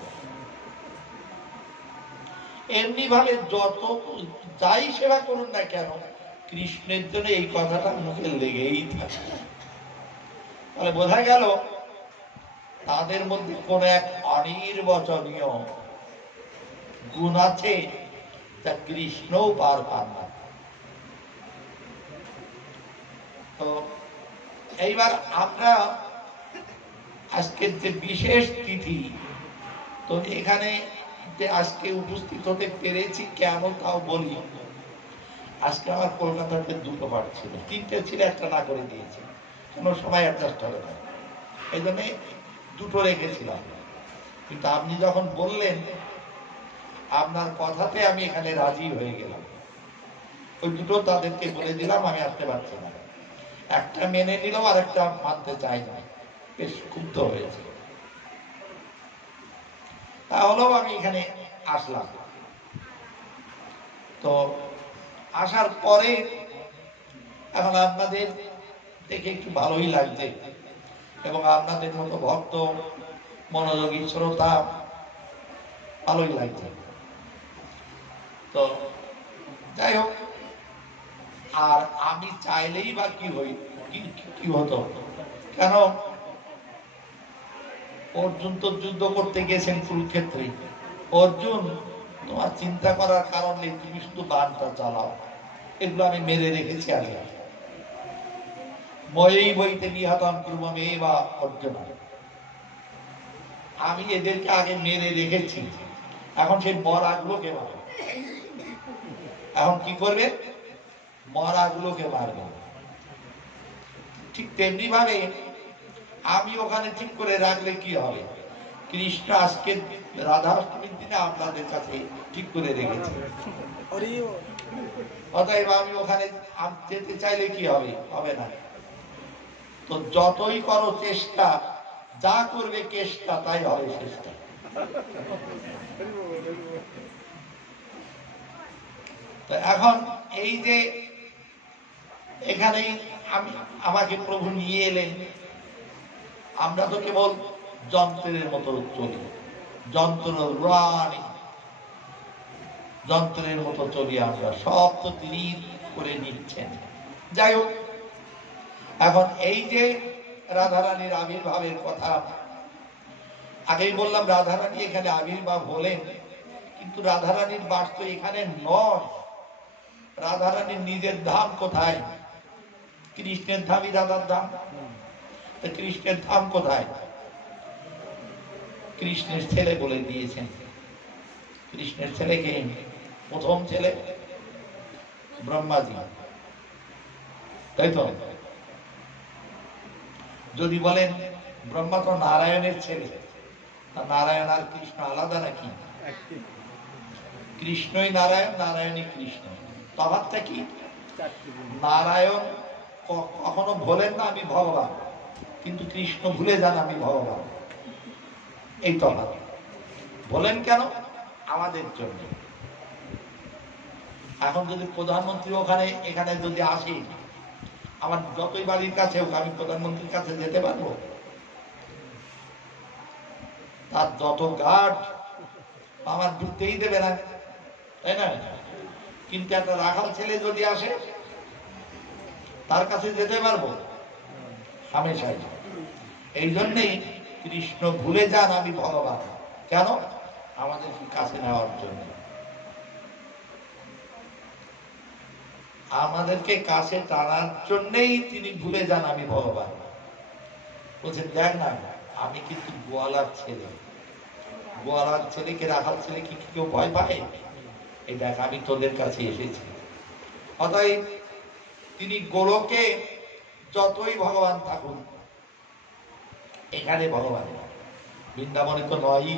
এমনি ভাবে যত যাই সেবা করুন না কেন, কৃষ্ণের জন্য এই কথাটা মুখে লেগেই থাকে। তাহলে বোঝা গেল তাদের মধ্যে কোন এক অনির্বচনীয় গুণ আছে যা কৃষ্ণও পার পান না। তো এইবার আমরা আজকের যে বিশেষ তিথি, তো এখানে যে আজকে উপস্থিত হতে পেরেছি কেন তাও বলি। আজকে আমার কলকাতাতে দুটো পাঠ ছিল, তিনটে ছিল, একটা না করে দিয়েছি, কোনো সময় অ্যাডজাস্ট হবে না, এই জন্য দুটো রেখেছিলাম। কিন্তু আপনি যখন বললেন আপনার কথাতে আমি এখানে রাজি হয়ে গেলাম। ওই দুটো তাদেরকে বলে দিলাম আমি আসতে পারছি না। একটা মেনে নিল আর একটা মানতে চাই না, বেশ ক্ষুব্ধ হয়েছে। তাহলেও আমি এখানে আসলাম। তো আসার পরে এখন আপনাদের দেখে একটু ভালোই লাগছে, এবং আপনাদের মতো ভক্ত মনোযোগী শ্রোতা ভালোই লাগছে। তো যাই হোক, আর আমি চাইলেই বা কি হই, কি হতো, কেন অর্জুন তো যুদ্ধ করতে গেছেন কুরুক্ষেত্রে। অর্জুন, তোমার চিন্তা করার কারণ নেই, তুমি শুধু বাণটা চালাও, এগুলো আমি মেরে রেখেছি আগে। ময়ই বইতে নিহতম পূর্বমে বা অর্জুন, আমি এদেরকে আগে মেরে রেখেছি, এখন সেই মরাগুলোকে মারবে। এখন কি করবে? মরাগুলোকে মারবে। ঠিক তেমনি ভাবে আমি ওখানে ঠিক করে রাখলে কি হবে, কৃষ্ণ আজকে রাধাষ্টমীর দিনে আপনাদের কাছে ঠিক করে রেখেছে, অতএব আমি ওখানে যেতে চাইলে কি হবে, হবে না। তো যতই করো চেষ্টা, যা করবে চেষ্টা তাই হবে চেষ্টা। তো এখন এই যে এখানেই আমাকে প্রভু নিয়ে এলেন, আমরা তো কেবল যন্ত্রের মতো চলি, যন্ত্রের মতো চলি আমরা, সব তো তিনি করে নিচ্ছেন। যাই হোক, এখন এই যে রাধারানীর আবির্ভাবের কথা, আগেই বললাম রাধারানী এখানে আবির্ভাব হলেন, কিন্তু রাধারানীর বাস তো এখানে নয়। রাধারানীর নিজের ধাম কোথায়? কৃষ্ণের ধামই রাধার ধাম। কৃষ্ণের ধাম কোথায়? কৃষ্ণের ছেলে বলে দিয়েছেন। কৃষ্ণের ছেলেকে, প্রথম ছেলে ব্রহ্মাজি, তাই তো? যদি বলেন ব্রহ্মা তো নারায়ণের ছেলে, নারায়ণ আর কৃষ্ণ আলাদা নাকি? কৃষ্ণই নারায়ণ, নারায়ণই কৃষ্ণ। তফাৎটা কি? নারায়ণ কখনো বলেন না আমি ভগবান, কিন্তু কৃষ্ণ ভুলে যান আমি ভগবান, এই তফাৎ। বলেন কেন? আমাদের জন্য। এখন যদি প্রধানমন্ত্রী এখানে যদি আসে, আমার যতই বাড়ির কাছে হোক, আমি প্রধানমন্ত্রীর কাছে যেতে পারবো? তার যত গার্ড আমার ঢুকতেই দেবে না, তাই না? কিন্তু একটা রাখাল ছেলে যদি আসে, তার কাছে যেতে পারবো হামেশাই। এই জন্যেই কৃষ্ণ ভুলে যান আমি ভগবান। কেন? আমাদের কাছে নেওয়ার জন্য, আমাদেরকে কাছে টানার জন্যই তিনি ভুলে যান আমি ভগবান। বলছেন দেখ না, আমি কিন্তু গোয়ালার ছেলে, গোয়ালার ছেলেকে রাখাল ছেলে কি কেউ ভয় পায়? এই দেখ আমি তোদের কাছে এসেছি। অতএব তিনি গোলকে যতই ভগবান থাকুন, এখানে ভগবান, বৃন্দাবনে তো নয়ই।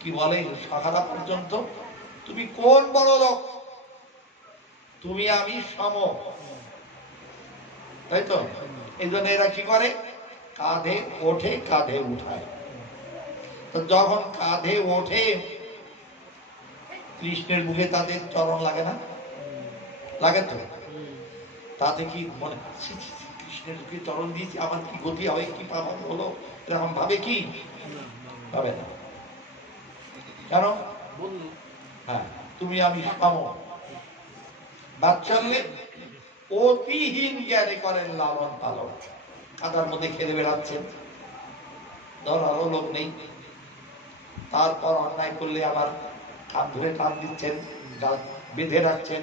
কি বলে সখারা পর্যন্ত, তুমি কোন বড় লোক, তুমি আমি সম, তাই তো? এই জন্য এরা কি করে? কাঁধে ওঠে, কাঁধে উঠায়। তো যখন কাঁধে ওঠে কৃষ্ণের মুখে তাদের চরণ লাগে না? লাগে তো? তাতে কি মনে কৃষ্ণের মুখে চরণ দিয়েছি, আমার কি গতি হবে, কি পাপ হলো, এরকম ভাবে কি? ভাবে না। কেন? হ্যাঁ, তুমি আমি সম। বাচ্চালে অতিহীন জ্ঞানে করেন লালন পালন। কাদার মধ্যে খেলে বেড়াচ্ছেন, ধরারও লোক নেই, তারপর অন্যায় করলে আবার কান ধরে টান দিচ্ছেন, গাল বেঁধে রাখছেন,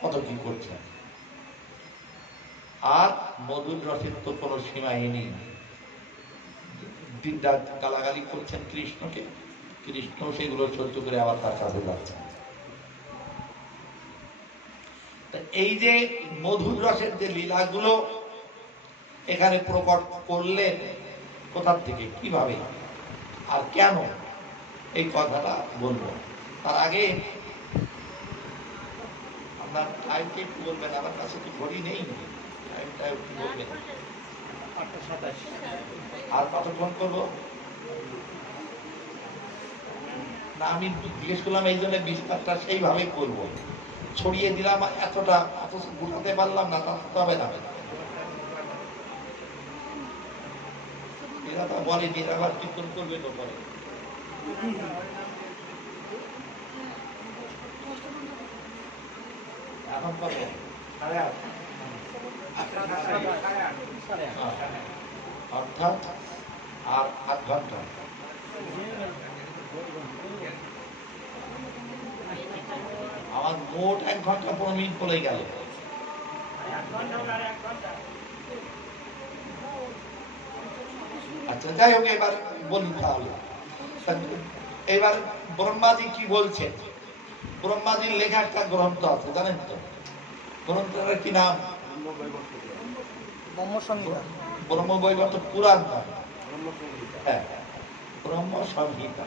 কত কি করছেন। আর মধুর রসের তো কোনো সীমাই নেই। দিন রাত গালাগালি করছেন কৃষ্ণকে, কৃষ্ণ সেগুলো সহ্য করে আবার তার কাছে যাচ্ছেন। এই যে মধুর রসের যে লীলাগুলো এখানে প্রকট করলেন, কোথা থেকে, কিভাবে, আর কেন, এই কথাটা বলবো। তার আগে আপনার টাইমকে একটু বলবেন, আমার কাছে তো ঘড়ি নেই, টাইমটা একটু বলবেন। আর কতক্ষণ করবো না, আমি জিজ্ঞেস করলাম এই জন্য বিস্তারটা সেইভাবে করবো, ছড়িয়ে দিলাম এতটা, অথচ গুটাতে পারলাম না, তা হবে না। এরা তো বলেনি, এরা আবার কীর্তন করবে তো পরে। এখন কত? 8:30। অর্থাৎ আর 8 ঘন্টা। আমার মোট 1 ঘন্টা 15 মিনিট বলে গেল। আচ্ছা, যাই হোক, এবার বলি তাহলে। এবার ব্রহ্মাজি কি বলছে? ব্রহ্মাজির লেখা একটা গ্রন্থ আছে, জানেন তো? গ্রন্থটার কি নাম? ব্রহ্মবৈবর্ত পুরাণ নয়, হ্যাঁ, ব্রহ্ম সংহিতা।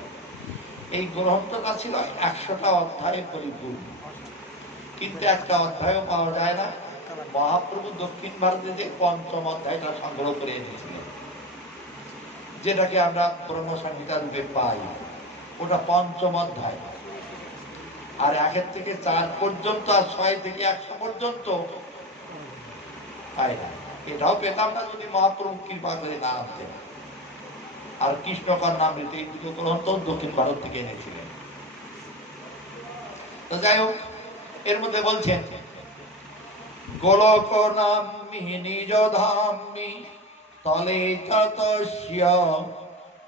এই গ্রন্থটা ছিল 100টা অধ্যায়ে পরিপূর্ণ, কিন্তু একটা অধ্যায়ও পাওয়া যায় না। মহাপ্রভু দক্ষিণ ভারতে যে 5ম অধ্যায়টা সংগ্রহ করে এনেছিলেন, যেটাকে আমরা ব্রহ্ম সংহিতা রূপে পাই, ওটা 5ম অধ্যায়। আর 1 থেকে 4 পর্যন্ত, আর 6 থেকে 100 পর্যন্ত পাই না। এটাও পেতাম না যদি মহাপ্রভু কৃপা করে না আনতেন। আর কৃষ্ণকর্ণামৃত এই দুটো গ্রন্থ দক্ষিণ ভারত থেকে এনেছিলেন। তো যাই হোক, এর মধ্যে বলছেন গোলক নাম্মি নিজ ধাম্মি তলে ততস্য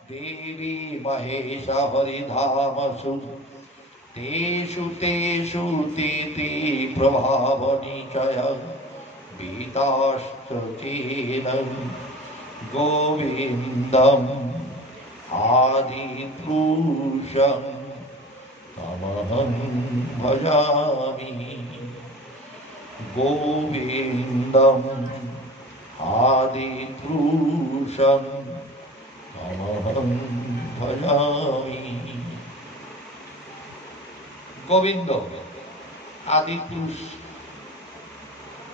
দেবী মহেশ হরিধামসু তেষু তেষু তিতি প্রভাব নিচয় বিতাশ্চ চেনম গোবিন্দম আদিপুরুষম তমহং ভজামি। গোবিন্দম আদিপুরুষম তমহং ভজামি। গোবিন্দ আদিপুরুষ,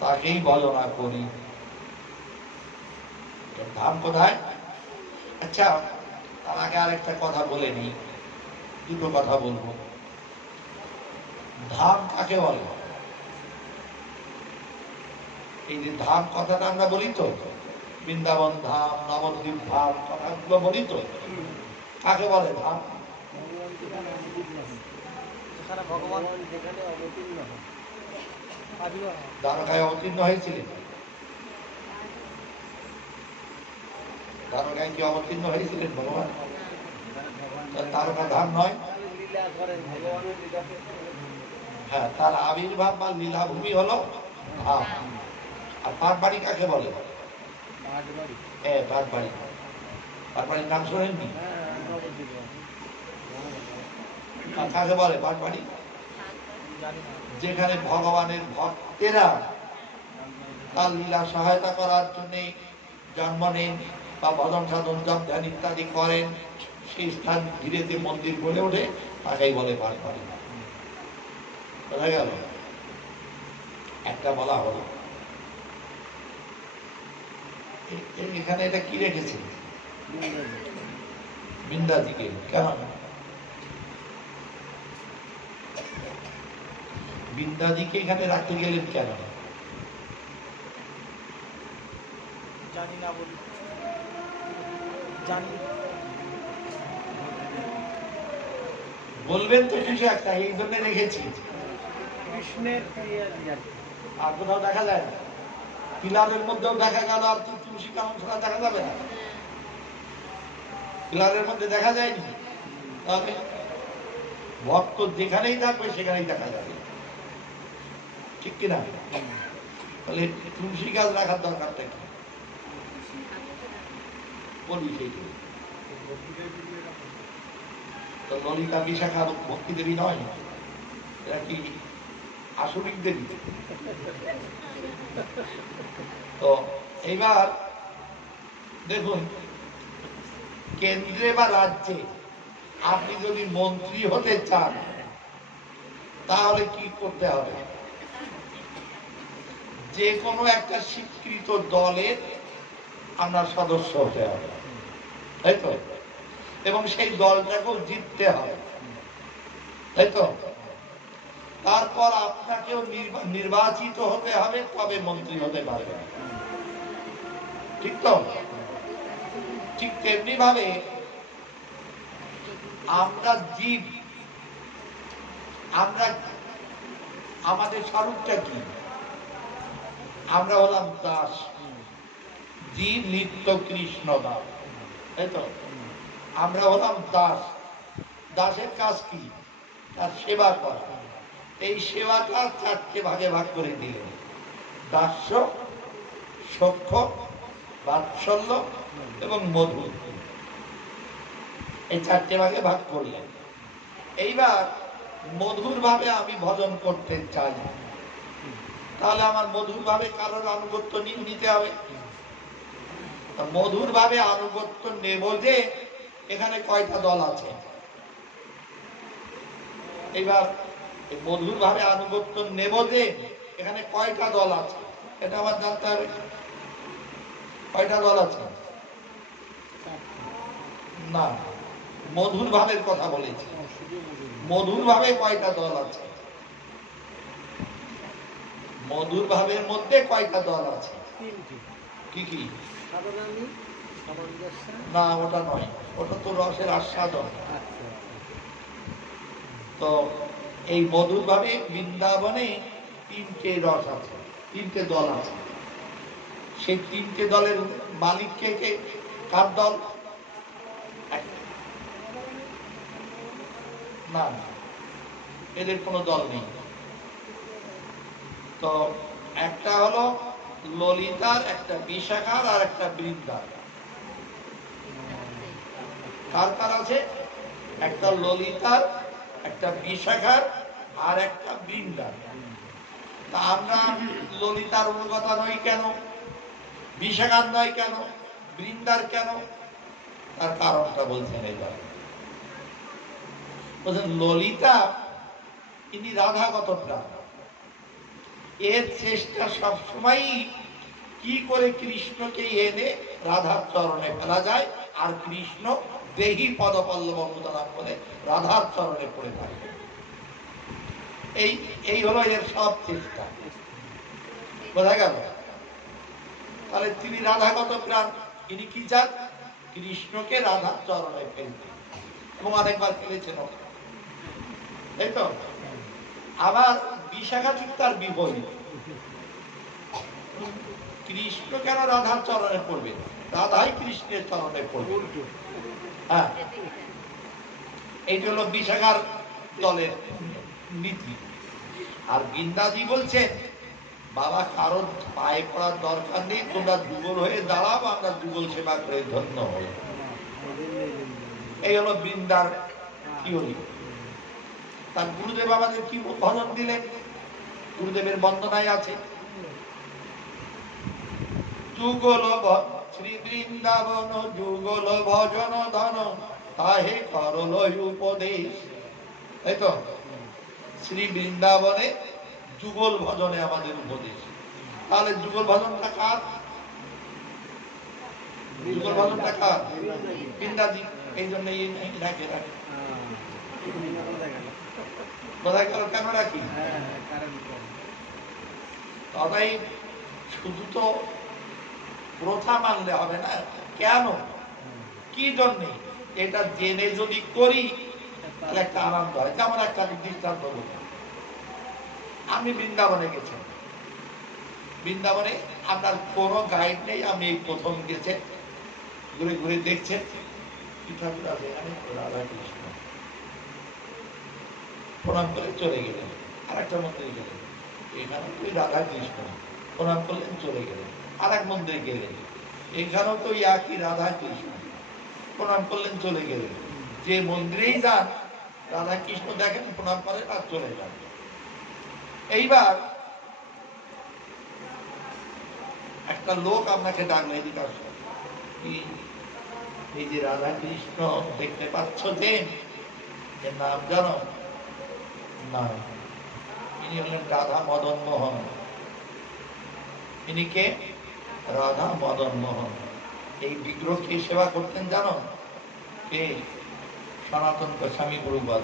তাকেই ভজনা করি। ধাম কোথায়? আচ্ছা, তার আগে আরেকটা কথা বলে নি, দুটো কথা বলবো। ধাম কাকে বলে? এই যে ধাম কথাটা আমরা বলি তো, বৃন্দাবন ধাম, নবদ্বীপ ধাম, কথাগুলো বলি তো, কাকে বলে ধাম? দ্বারকায় অবতীর্ণ হয়েছিলেন। দ্বারকায় কি অবতীর্ণ হয়েছিলেন ভগবান? দ্বারকা ধাম নয়? হ্যাঁ, তার আবির্ভাব বা লীলাভূমি হলো ধাম। আর পাটবাড়ি কাকে বলে? হ্যাঁ, পাটবাড়ি। পাটবাড়ির নাম শোনেননি? কাকে বলে পাটবাড়ি? যেখানে ভগবানের ভক্তেরা তার লীলা সহায়তা করার জন্য জন্ম নেন বা ভজন সাধন জপ ধ্যান ইত্যাদি করেন, সেই স্থান ধীরে ধীরে মন্দির গড়ে ওঠে, তাকেই বলে পাটবাড়ি। বোঝা গেল? একটা বলা হলো। এখানে এটা কি রেখেছে? বৃন্দাদিকে কেন? বৃন্দাদিকে এখানে রাখতে গেলেন কেন? জানি না, বলি জানি। বলবেন তো কিছু একটা, এই জন্য রেখেছি। কৃষ্ণের আর কোথাও দেখা যায় না, পিলারের মধ্যেও দেখা গেল, আর তুলসী কানন ছাড়া দেখা যাবে না। পিলারের মধ্যে দেখা যায়নি, তাহলে ভক্ত যেখানেই থাকবে সেখানেই দেখা যাবে, ঠিক কিনা? তাহলে তুলসী গাছ রাখার দরকারটা কি? বলি সেইগুলো তো ললিতা বিশাখা ভক্তি দেবী নয়, এরা কি আসরিক দেবী? তো এইবার দেখুন, কেন্দ্রে বা রাজ্যে আপনি যদি মন্ত্রী হতে চান তাহলে কি করতে হবে? যে কোনো একটা স্বীকৃত দলের আপনার সদস্য হতে হবে, তাই তো? এবং সেই দলটাকেও জিততে হবে, তাই তো? তারপর আপনাকেও নির্বাচিত হতে হবে, তবে মন্ত্রী হতে পারবে, ঠিক তো? ঠিক তেমনি ভাবে আমরা জীব, আমরা আমাদের স্বরূপটা কি? আমরা হলাম দাস, জীব নিত্য কৃষ্ণ দাস, তাই তো? আমরা হলাম দাস। দাসের কাজ কি? তার সেবা করা। এই সেবাটা চারটে ভাগে ভাগ করে দিলেন: দাস্য, সখ্য, বাৎসল্য এবং মধুর। এই চারটে ভাগে ভাগ করলেন। এইবার মধুর ভাবে আমি ভজন করতে চাই, তাহলে আমার মধুর ভাবে কারোর আনুগত্য নিতে হবে। মধুর ভাবে আনুগত্য নেব যে এখানে কয়টা দল আছে? এইবার মধুর ভাবে আনুগত্য নেব যে এখানে কয়টা দল আছে এটা আমার জানতে হবে। কয়টা দল আছে? না, মধুর ভাবের কথা বলেছি। মধুর ভাবে কয়টা দল আছে? মধুর ভাবের মধ্যে কয়টা দল আছে? কি কি? না, ওটা নয়, ওটা তো রসের আস্বাদন। তো এই মধুর ভাবে বৃন্দাবনে তিনটে রস আছে, তিনটে দল আছে। সেই তিনটে দলের মালিক কে কে? কার দল? না, এদের কোনো দল নেই। তো একটা হলো ললিতার, একটা বিশাখার, আর একটা বৃন্দার। কার কার আছে? একটা ললিতার, একটা বিশাখার, আর একটা বৃন্দার। তা আমরা ললিতার অনুগতা নই কেন? বিশাখার নয় কেন? বৃন্দার কেন? তার কারণটা বলছেন এবার। বলছেন ললিতা ইনি রাধাগত প্রাণ, এর চেষ্টা সবসময় কি করে কৃষ্ণকে এনে রাধার চরণে ফেলা যায়, আর কৃষ্ণ দেহি পদপল্লব মুদ্রা করে রাধার চরণে পড়ে থাকবে। এই হলো এর সব চেষ্টা। বোঝা গেল? তাহলে তিনি রাধাগত প্রাণ, ইনি কি চান? কৃষ্ণকে রাধার চরণে ফেলতে, এবং অনেকবার ফেলেছেন, তাই তো? আবার বিশাখা ঠিক তার বিপরীত। কৃষ্ণ কেন রাধার চরণে পড়বে? রাধাই কৃষ্ণের চরণে পড়বে। হ্যাঁ, এইটা হলো বিশাখার দলের নীতি। আর বৃন্দাজি বলছেন, বাবা কারোর পায়ে পড়ার দরকার নেই, তোমরা যুগল হয়ে দাঁড়াও, আমরা যুগল সেবা করে ধন্য হই। এই হলো বৃন্দার থিওরি। তার গুরুদেব আমাদের কি ভজন দিলেন? গুরুদেবের বন্দনায় আছে, যুগল শ্রী বৃন্দাবন যুগল ভজন ধন তাহে করল উপদেশ। তাই তো? শ্রী বৃন্দাবনে যুগল ভজনে আমাদের উপদেশ। তাহলে যুগল ভজনটা কার? যুগল ভজনটা কার? বৃন্দাজি। এই জন্য রাখে বোঝা গেল কেন রাখি। তবে শুধু তো প্রথা মানলে হবে না, কেন কি জন্যে এটা জেনে যদি করি তাহলে একটা আনন্দ হয়। যেমন একটা দৃষ্টান্ত বলি, আমি বৃন্দাবনে গেছি, বৃন্দাবনে আপনার কোনো গাইড নেই, আমি এই প্রথম গেছে, ঘুরে ঘুরে দেখছেন কি ঠাকুর আছে এখানে, রাধা কৃষ্ণ, প্রণাম করে চলে গেলেন। আর একটা মন্দিরে গেলেন, এখানে তো রাধা কৃষ্ণ, প্রণাম করলেন চলে গেলেন। আর এক মন্দিরে গেলেন, এখানেও তো একই রাধা কৃষ্ণ, প্রণাম করলেন চলে গেলেন। যে মন্দিরেই যান রাধা কৃষ্ণ দেখেন, প্রণাম করেন আর চলে যান। এইবার একটা লোক আপনাকে ডাকলো, এদিকে আসো, এই যে রাধা কৃষ্ণ দেখতে পাচ্ছ যে, এর নাম জানো? না। ইনি হলেন রাধা মদন মোহন। ইনি কে? রাধা মদন মোহন। এই বিগ্রহ কে সেবা করতেন জানো? কে? সনাতন গোস্বামী প্রভুপাদ।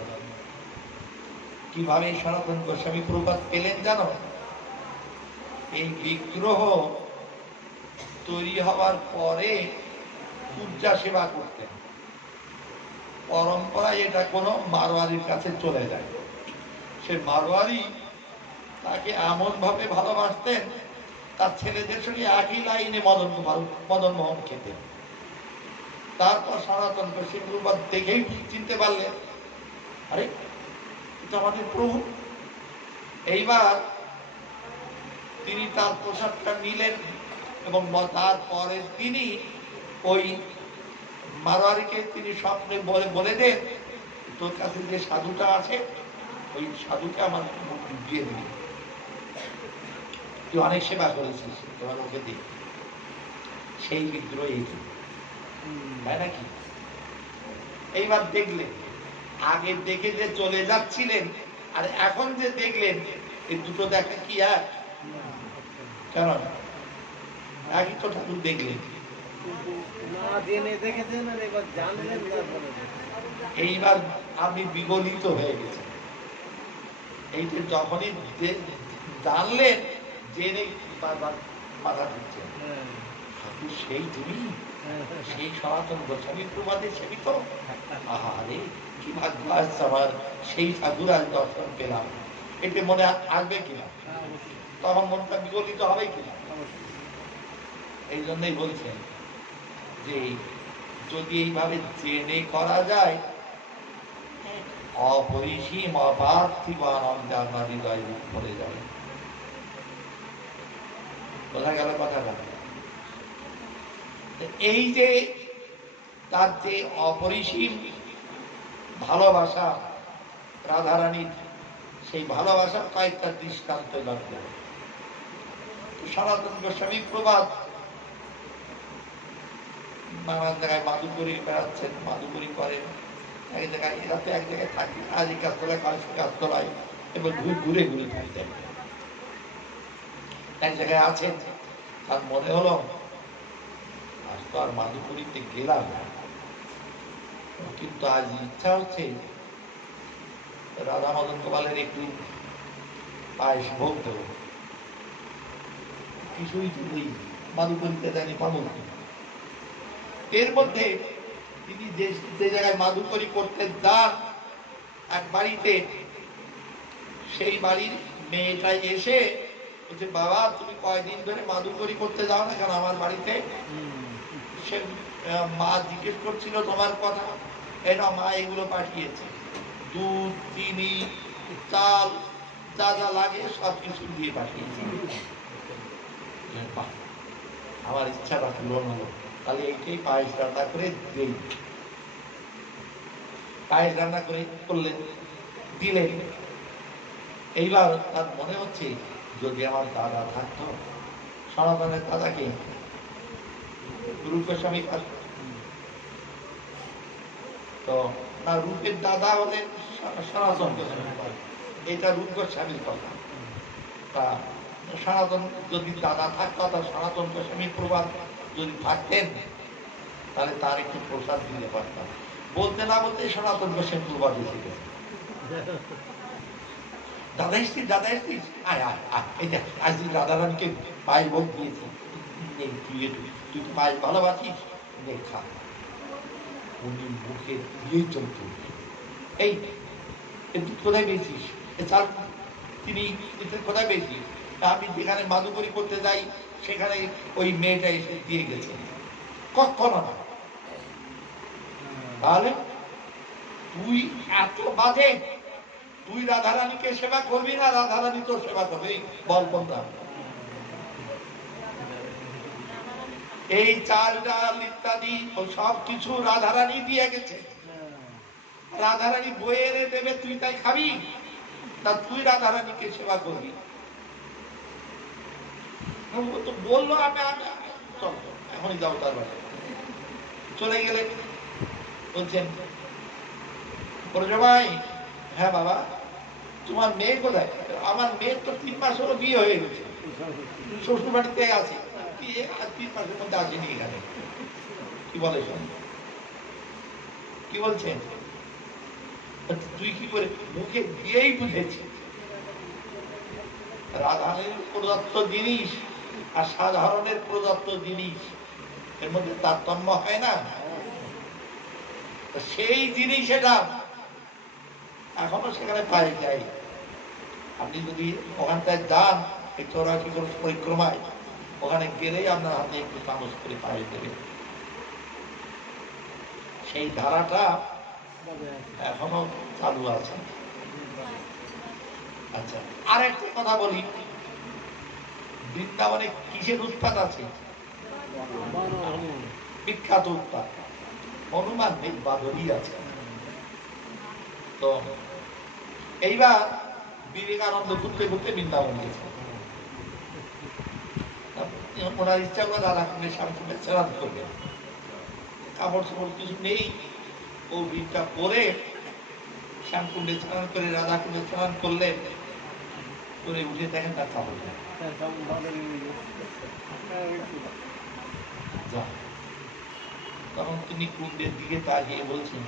কিভাবে সনাতন গোস্বামী প্রভুপাদ পেলেন জানো? এই বিগ্রহ তৈরি হওয়ার পরে পূজা সেবা করতেন। পরম্পরায় এটা কোনো মারোয়ারির কাছে চলে যায়। সে মারোয়ারি তাকে এমন ভাবে ভালোবাসতেন, তার ছেলেদের সঙ্গে একই লাইনে মদন মোহন খেতেন। তারপর সনাতন গোস্বামী প্রভুপাদ দেখেই চিনতে পারলেন, আরে এটা আমাদের প্রভু। এইবার তিনি তার প্রসাদটা নিলেন এবং তারপরে তিনি ওই মারোয়ারিকে তিনি স্বপ্নে বলে দেন, তোর কাছে যে সাধুটা আছে ওই সাধুকে আমার মুক্তি দিয়ে দিবি, তুই অনেক সেবা করেছিস, তোমার ওকে দিই। সেই বিগ্রহ এই তাই নাকি? এইবার দেখলেন, আগে দেখে যে চলে যাচ্ছিলেন আর এখন যে দেখলেন, এই দুটো দেখা কি এক? কেন একই তো ঠাকুর দেখলেন। এইবার আপনি বিগলিত হয়ে গেছেন। এইটা যখনই জানলেন, জেনে বারবার বাধা দিচ্ছেন, ঠাকুর সেই তুমি, সেই সনাতন গোস্বামী প্রভুপাদের সেবিত। আহারে কি ভাগ্য আসছে আমার, সেই ঠাকুর আজ দর্শন পেলাম। এতে মনে আসবে কিনা? তখন মনটা বিগলিত হবে কিনা? এই জন্যই বলছেন যে যদি এইভাবে জেনে করা যায়, অপরিসীম অপার্থিব আনন্দে আপনার হৃদয় ভরে যাবে। বোঝা গেল কথাটা? এই যে তার যে অপরিসীম ভালোবাসা রাধারানীর, সেই ভালোবাসার কয়েকটা দৃষ্টান্ত দরকার। সনাতন গোস্বামী প্রভুপাদ নানান জায়গায় মাধুকরী বেড়াচ্ছেন, মাধুকরী করেন, এক জায়গায় এরা তো এক জায়গায় থাকি, আজ এই গাছতলায় কাল সে গাছতলায়, এবার ঘুরে ঘুরে থাকতেন। এক জায়গায় আছেন, তার মনে হলো আজ তো আর মাধুকরীতে গেলাম, কিন্তু আজ ইচ্ছা হচ্ছে রাধা মদন গোপালের একটু পায়েস ভোগ দেব। কিছুই যদি মাধুকরীতে জানি পাবো। এর মধ্যে তিনি যে জায়গায় মাধুকরী করতে যান, এক বাড়িতে, সেই বাড়ির মেয়েটা এসে বলছে, বাবা তুমি কয়দিন ধরে মাধুকরী করতে যাও না কেন আমার বাড়িতে? সে মা জিজ্ঞেস করছিল তোমার কথা, এটা মা এগুলো পাঠিয়েছে, দুধ, চিনি, চাল, যা যা লাগে সবকিছু দিয়ে পাঠিয়েছে। আমার ইচ্ছাটা পূরণ হলো, তাহলে এইটাই পায়েস রান্না করে দিই। পায়েস রান্না করে করলেন, দিলেন। এইবার তার মনে হচ্ছে যদি আমার দাদা থাকতো, সনাতনের দাদাকে রূপ গোস্বামী, তো না রূপের দাদা হলেন সনাতন গোস্বামী, এটা রূপ গোস্বামীর কথা। তা সনাতন যদি দাদা থাকতো, তার সনাতন গোস্বামী প্রভুপাদ যদি থাকতেন, তাহলে তার একটু প্রসাদ দিতে পারতাম। বলতে না বলতে সনাতন গোস্বামী বাজে শিখেছে। দাদা এসছিস, দাদা এসছিস, আয় আয় আয়, এই যে আজ রাধারানীকে পায়েস ভোগ দিয়েছি, তুই তো পায়েস ভালোবাসিস, খা। উনি মুখে দিয়েই চলতে, এই তুই কোথায় পেয়েছিস চাল, তিনি কোথায় পেয়েছিস? আমি যেখানে মাদুকরি করতে যাই সেখানে ওই মেয়েটা এসে দিয়ে গেছে। কখনো না। তাহলে তুই এত বাজে, তুই রাধারানীকে সেবা করবি না রাধারানী তোর সেবা করবি? বল কোনটা? এই চাল ডাল ইত্যাদি সব কিছু রাধারানী দিয়ে গেছে। রাধারানী বয়ে এনে দেবে, তুই তাই খাবি না তুই রাধারানীকে সেবা করবি? তো বললো আমি চল এখনই যাও তার বাড়ি। চলে গেলে বলছেন ভাই, হ্যাঁ বাবা তোমার মেয়ে কোথায়? আমার মেয়ের তো 3 মাস হলো বিয়ে হয়ে গেছে, শ্বশুর বাড়িতে আছে, 3 মাসের মধ্যে আসেনি এখানে। কি বলে শোন, কি বলছেন? তুই কি করে? মুখে দিয়েই বুঝেছি। রাধারানীর প্রদত্ত জিনিস আর সাধারণের প্রদত্ত জিনিস এর মধ্যে তারতম্য হয় না? সেই জিনিস এটা এখনো সেখানে পায়ে যায়। আপনি যদি ওখানটায় যান এই 84 কোষ পরিক্রমায়, ওখানে গেলেই আপনার হাতে একটু চামচ করে পায়ে দেবে। সেই ধারাটা এখনো চালু আছে। আচ্ছা, আর একটা কথা বলি, বৃন্দাবনে কিসের উৎপাত আছে? বিখ্যাত উৎপাত হনুমান নেই, বাদরই আছে। তো এইবার বিবেকানন্দ ঘুরতে ঘুরতে বৃন্দাবন গেছে। ওনার ইচ্ছা করে রাধাকুণ্ডের সামনে স্নান করবে, কাপড় চাপড় কিছু নেই, ও ভিড়টা পরে শ্যামকুণ্ডে স্নান করে রাধাকুণ্ডে স্নান করলেন, করে উঠে দেখেন তার কাপড় নেই। তখন তিনি কুণ্ডের দিকে তাকিয়ে বলছেন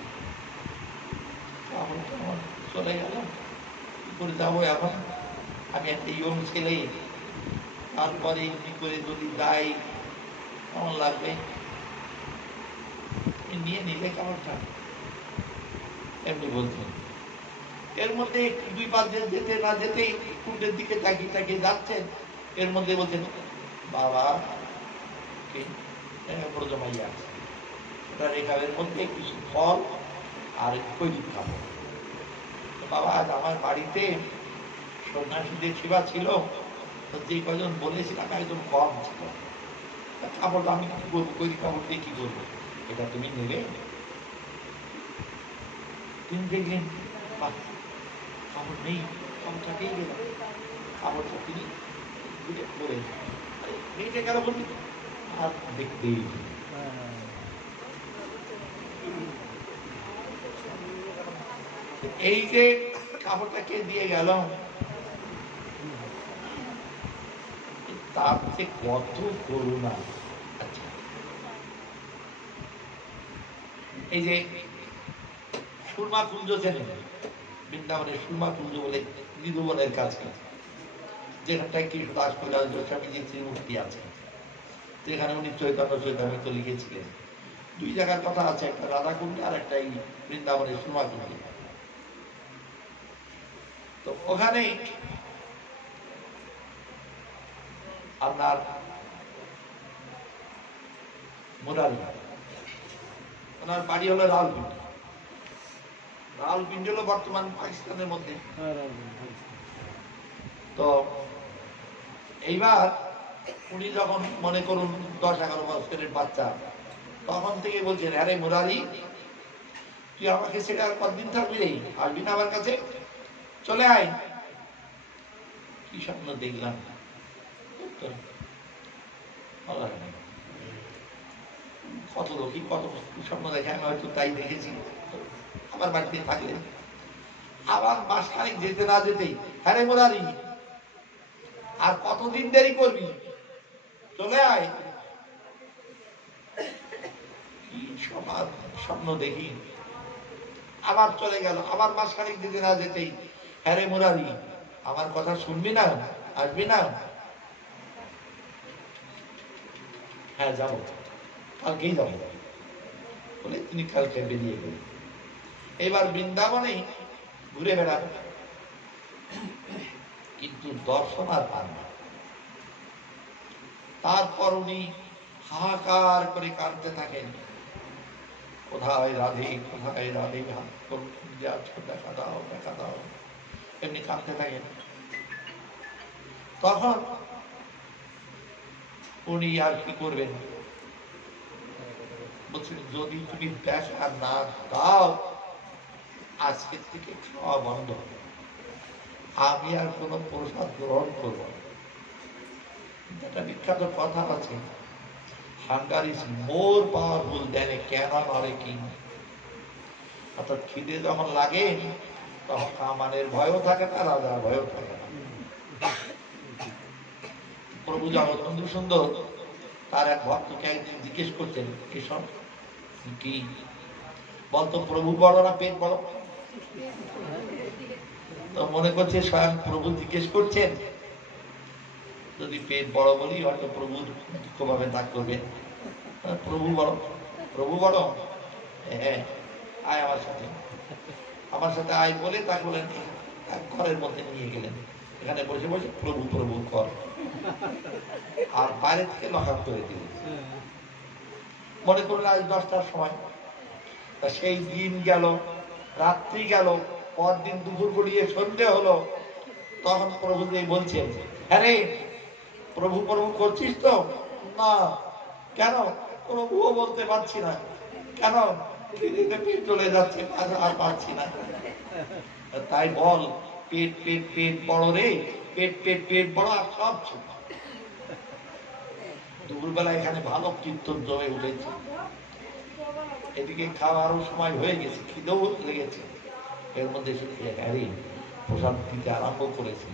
চলে গেল, কি করে যাবো এখন? আমি একটা ইয়ং ছেলে, তারপরে এমনি করে যদি যাই কেমন লাগবে? নিয়ে নিলে কাপড়টা, এমনি বলছেন। এর মধ্যে 2 পা যেতে না যেতেই কুণ্ডের দিকে তাকিয়ে তাকিয়ে যাচ্ছেন, এর মধ্যে বলছেন বাবা প্রজমাইয়া আছে, ওটা রেখাবের মধ্যে কিছু ফল আর কৈরিক খাবো। বাবা আজ আমার বাড়িতে সন্ন্যাসীদের সেবা ছিল, যে কজন বলেছিলাম একজন কম ছিল, কাপড় আমি কি করবো, কৈরিক কাপড় দিয়ে কি করবো, এটা তুমি নেবে? তিনি দেখলেন কাপড় নেই, কাপড়টা পেয়ে গেলাম, কাপড়টা তিনি করে মেয়েটা গেল বলি আর দেখতেই এই যে কাপড়টাকে দিয়ে গেল, তার যে কত করুণা। আচ্ছা, এই যে সুরমা কুঞ্জ চেনেন, বৃন্দাবনের সুরমা কুঞ্জ বলে মৃদুবনের কাছে, যেখানটায় কৃষ্ণ দাস কৈলাস গোস্বামীজির শ্রীমূর্তি আছে, যেখানে উনি চৈতন্য চৈতন্য লিখেছিলেন। 2 জায়গার কথা আছে, একটা রাধাকুণ্ড আর একটা এই বৃন্দাবনের সুরমা কুঞ্জ। তো ওখানে আপনার মুরারি, ওনার বাড়ি হলো রাওয়ালপিন্ডি। রাওয়ালপিন্ডি হলো বর্তমান পাকিস্তানের মধ্যে। তো এইবার উনি যখন মনে করুন 10-11 বছরের বাচ্চা, তখন থেকে বলছেন আরে মুরারি তুই আমাকে সেটা কতদিন থাকবি রে, আসবি না আমার কাছে, চলে আয়। কি স্বপ্ন দেখলাম, কত লোকই কত স্বপ্ন দেখে, আমি হয়তো তাই দেখেছি। আমার বাড়িতে থাকলেন, আবার মাস খানিক যেতে না যেতেই হ্যাঁ রে মুরারি আর কতদিন দেরি করবি, চলে আয়। কি স্বপ্ন দেখি, আবার চলে গেল, আবার মাসখানেক দিদি না যেতেই, হ্যাঁ রে মুরারি, আমার কথা শুনবি না, আসবি না? হ্যাঁ যাবো, কালকেই যাবো বলে তিনি কালকে বেরিয়ে গেলেন। এবার বৃন্দাবনে ঘুরে বেড়ান, কিন্তু দর্শন আর পান না। তারপর উনি হাহাকার করে কাঁদতে থাকেন, কোথায় রাধে, কোথায় রাধে, দেখা দাও, দেখা দাও, এমনি কাঁদতে থাকেন। তখন উনি আর কি করবেন, বলছেন যদি তুমি দেখা না দাও আজকের থেকে খাওয়া বন্ধ, আমি আর কোনো প্রসাদ গ্রহণ করবো না। একটা বিখ্যাত কথা আছে, hunger is more powerful than a cannon or a king. অর্থাৎ খিদে যখন লাগে তখন কামানের ভয়ও থাকে না, রাজার ভয়ও থাকে না। প্রভু জগৎবন্ধু সুন্দর তার এক ভক্তকে একদিন জিজ্ঞেস করছেন, এসব কি বলতো, প্রভু বড় না পেট বড়? তো মনে করছে স্বয়ং প্রভু জিজ্ঞেস করছেন, যদি পেট বড় বলি হয়তো প্রভু দুঃখ পাবে, তা করবে। প্রভু বড়, প্রভু বড়, হ্যাঁ আয় আমার সাথে, আমার সাথে আয় বলে তাকে বলেন এক ঘরের মধ্যে নিয়ে গেলেন। এখানে বসে বসে প্রভু প্রভু কর, আর বাইরে থেকে লকআপ করে দিলেন। মনে করলেন আজ 10টার সময়, তা সেই দিন গেল, রাত্রি গেল, পরদিন দুপুর গড়িয়ে সন্ধে হলো। তখন প্রভু বলছেন, হ্যাঁ রে প্রভু প্রভু করছিস তো? না। কেন? প্রভুও বলতে পারছি না। কেন? খিদেতে পেট চলে যাচ্ছে, আর পাচ্ছি না। তাই বল, পেট পেট পেট বড় রে, পেট পেট পেট বড়, আর সব ছোট। দুপুরবেলা এখানে ভালো কীর্তন জমে উঠেছে, এদিকে খাওয়ারও সময় হয়ে গেছে, খিদেও লেগেছে। এর মধ্যে হ্যারি প্রসাদ দিতে আরম্ভ করেছে।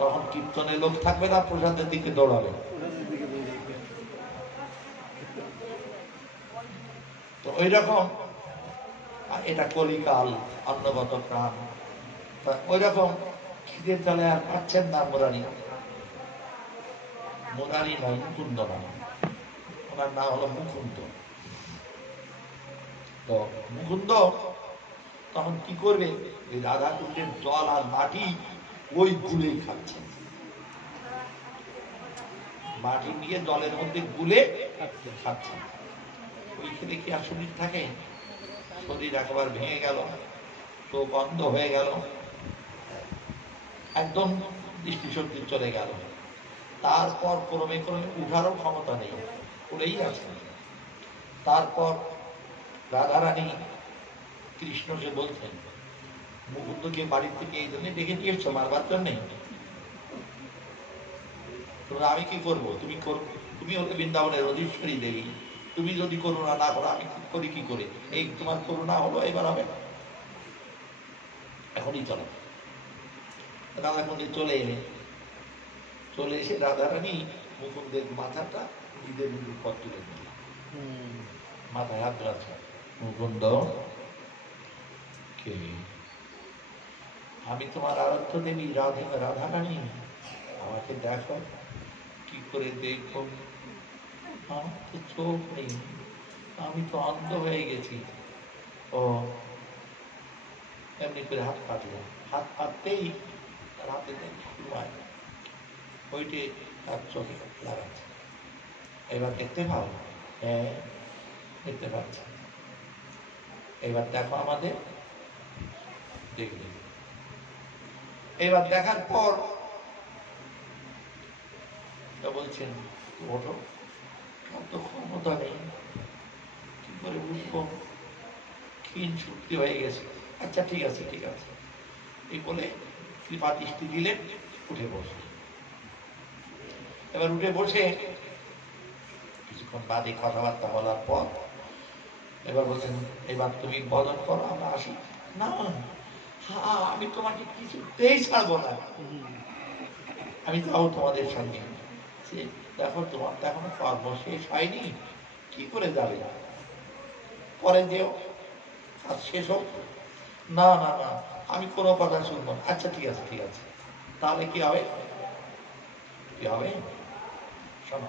তখন কীর্তনে লোক থাকবে না, প্রসাদের দিকে দৌড়াবে। তো ওই রকম, এটা কলিকাল, অন্নগত প্রাণ। ওই রকম খিদের জ্বালে আর পাচ্ছেন না মুরারি। মুরারি নয়, মুকুন্দ নাম, ওনার নাম হলো মুকুন্দ। তো মুকুন্দ তখন কি করবে, ওই রাধা কুণ্ডের জল আর মাটি ওই গুলেই খাচ্ছেন। মাটি নিয়ে জলের মধ্যে গুলে খাচ্ছেন। ওই খেলে কি আর শরীর থাকে? শরীর একবার ভেঙে গেল, চোখ বন্ধ হয়ে গেল, একদম দৃষ্টিশক্তি চলে গেল। তারপর ক্রমে ক্রমে উঠারও ক্ষমতা নেই, পড়েই আছে। তারপর রাধারানী কৃষ্ণকে বলছেন, মুকুন্দকে বাড়ির থেকে এই জন্য ডেকে নিয়ে এসছো, মারবার জন্যে। তোমরা আমি কি করবো? তুমি হলে বৃন্দাবনের অধীশ্বরী দেবী, তুমি যদি করুণা না করো আমি করি কি করে? এই তোমার করুণা হলো, এবার হবে, এখনই চলো। রাধাকুণ্ডে চলে এলে, চলে এসে রাধারানী মুকুন্দের মাথাটা নিজের নিজের পথ তুলে দিল, মাথায় হাত রাখছে। মুকুন্দ, কে? আমি তোমার আরাধ্য দেবী রাধারানী, আমাকে দেখো। কি করে দেখবো? আমার তো চোখ নেই, আমি তো অন্ধ হয়ে গেছি। ও এমনি করে হাত পাতলে, হাত পাততেই তার হাতে ওইটি তার চোখে লাগাচ্ছে। এবার দেখতে পাও? হ্যাঁ দেখতে পাচ্ছ। এবার দেখো আমাদের, দেখবে। এবার দেখার পর বলছেন, ওঠো, তো ক্ষমতা নেই, কি করে উঠবো, ক্ষীণ শক্তি হয়ে গেছে। আচ্ছা ঠিক আছে, ঠিক আছে, এই বলে কৃপা দৃষ্টি দিলেন, উঠে বসে। এবার উঠে বসে কিছুক্ষণ বাদে কথাবার্তা বলার পর এবার বলছেন, এবার তুমি বদন করো, আমরা আসি। না, আমি তোমাকে কিছুতেই ছাড়বো না, আমি যাবো তোমাদের সঙ্গে। দেখো তোমার তো এখনো কর্ম শেষ হয়নি, কি করে যাবে? পরে যেও, কাজ শেষ হোক, না না না, আমি কোনো কথা শুনবো না। আচ্ছা ঠিক আছে ঠিক আছে, তাহলে কি হবে? কি হবে শোনো,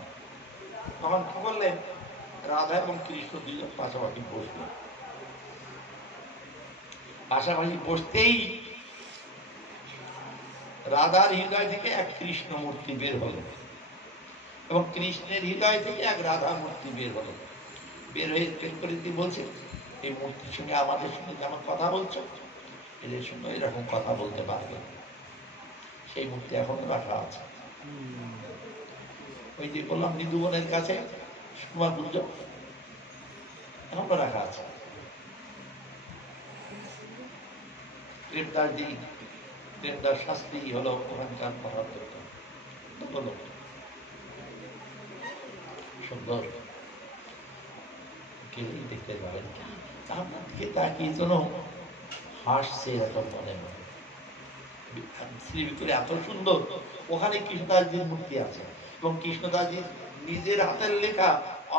তখন কি বললেন, রাধা এবং কৃষ্ণ দুজন পাশাপাশি বসলেন। পাশাপাশি বসতেই রাধার হৃদয় থেকে এক কৃষ্ণ মূর্তি বের হলো এবং কৃষ্ণের হৃদয় থেকে এক রাধা মূর্তি বের হলো। বের হয়ে বের করে দিয়ে বলছে, এই মূর্তির সঙ্গে আমাদের সঙ্গে যেমন কথা বলছো, এদের সঙ্গে এরকম কথা বলতে পারবে। সেই মূর্তি এখনো রাখা আছে। ওই যে বললাম মৃদুবনের কাছে সুমাগুঞ্জ, এখনো রাখা আছে। প্রেমদাস শাস্তি হলো ওখানকার মহাত্মা, সুন্দর দেখতে পাবেন। আপনার দিকে তাকিয়ে যেন হাসছে এরকম মনে হয়। শ্রীর ভিতরে এত সুন্দর, ওখানে কৃষ্ণদাসজির মূর্তি আছে এবং কৃষ্ণদাসজির নিজের হাতের লেখা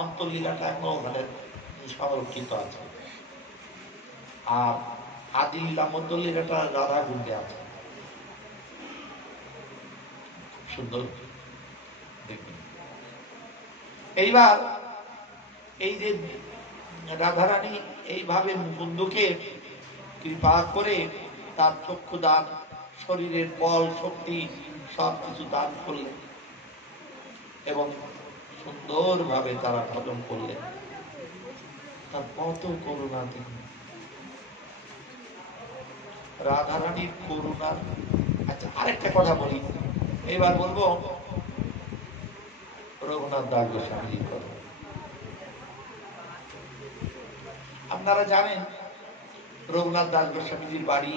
অন্তর্লীলাটা এখনো ওখানে সংরক্ষিত আছে। আর আদি লীলা মধ্যলীলাটা রাধা কুণ্ডে আছে। সুন্দর দেখবেন। এইবার এই যে রাধারানী এইভাবে মুকুন্দকে কৃপা করে তার চক্ষু দান, শরীরের বল শক্তি সবকিছু দান করলেন এবং সুন্দরভাবে তারা খতম করলেন। তার কত করুণা দেখুন, রাধারানীর করুণার। আচ্ছা আরেকটা কথা বলি, এবার বলবো রঘুনাথ দাস গোস্বামীজির কথা। আপনারা জানেন রঘুনাথ দাস গোস্বামীজির বাড়ি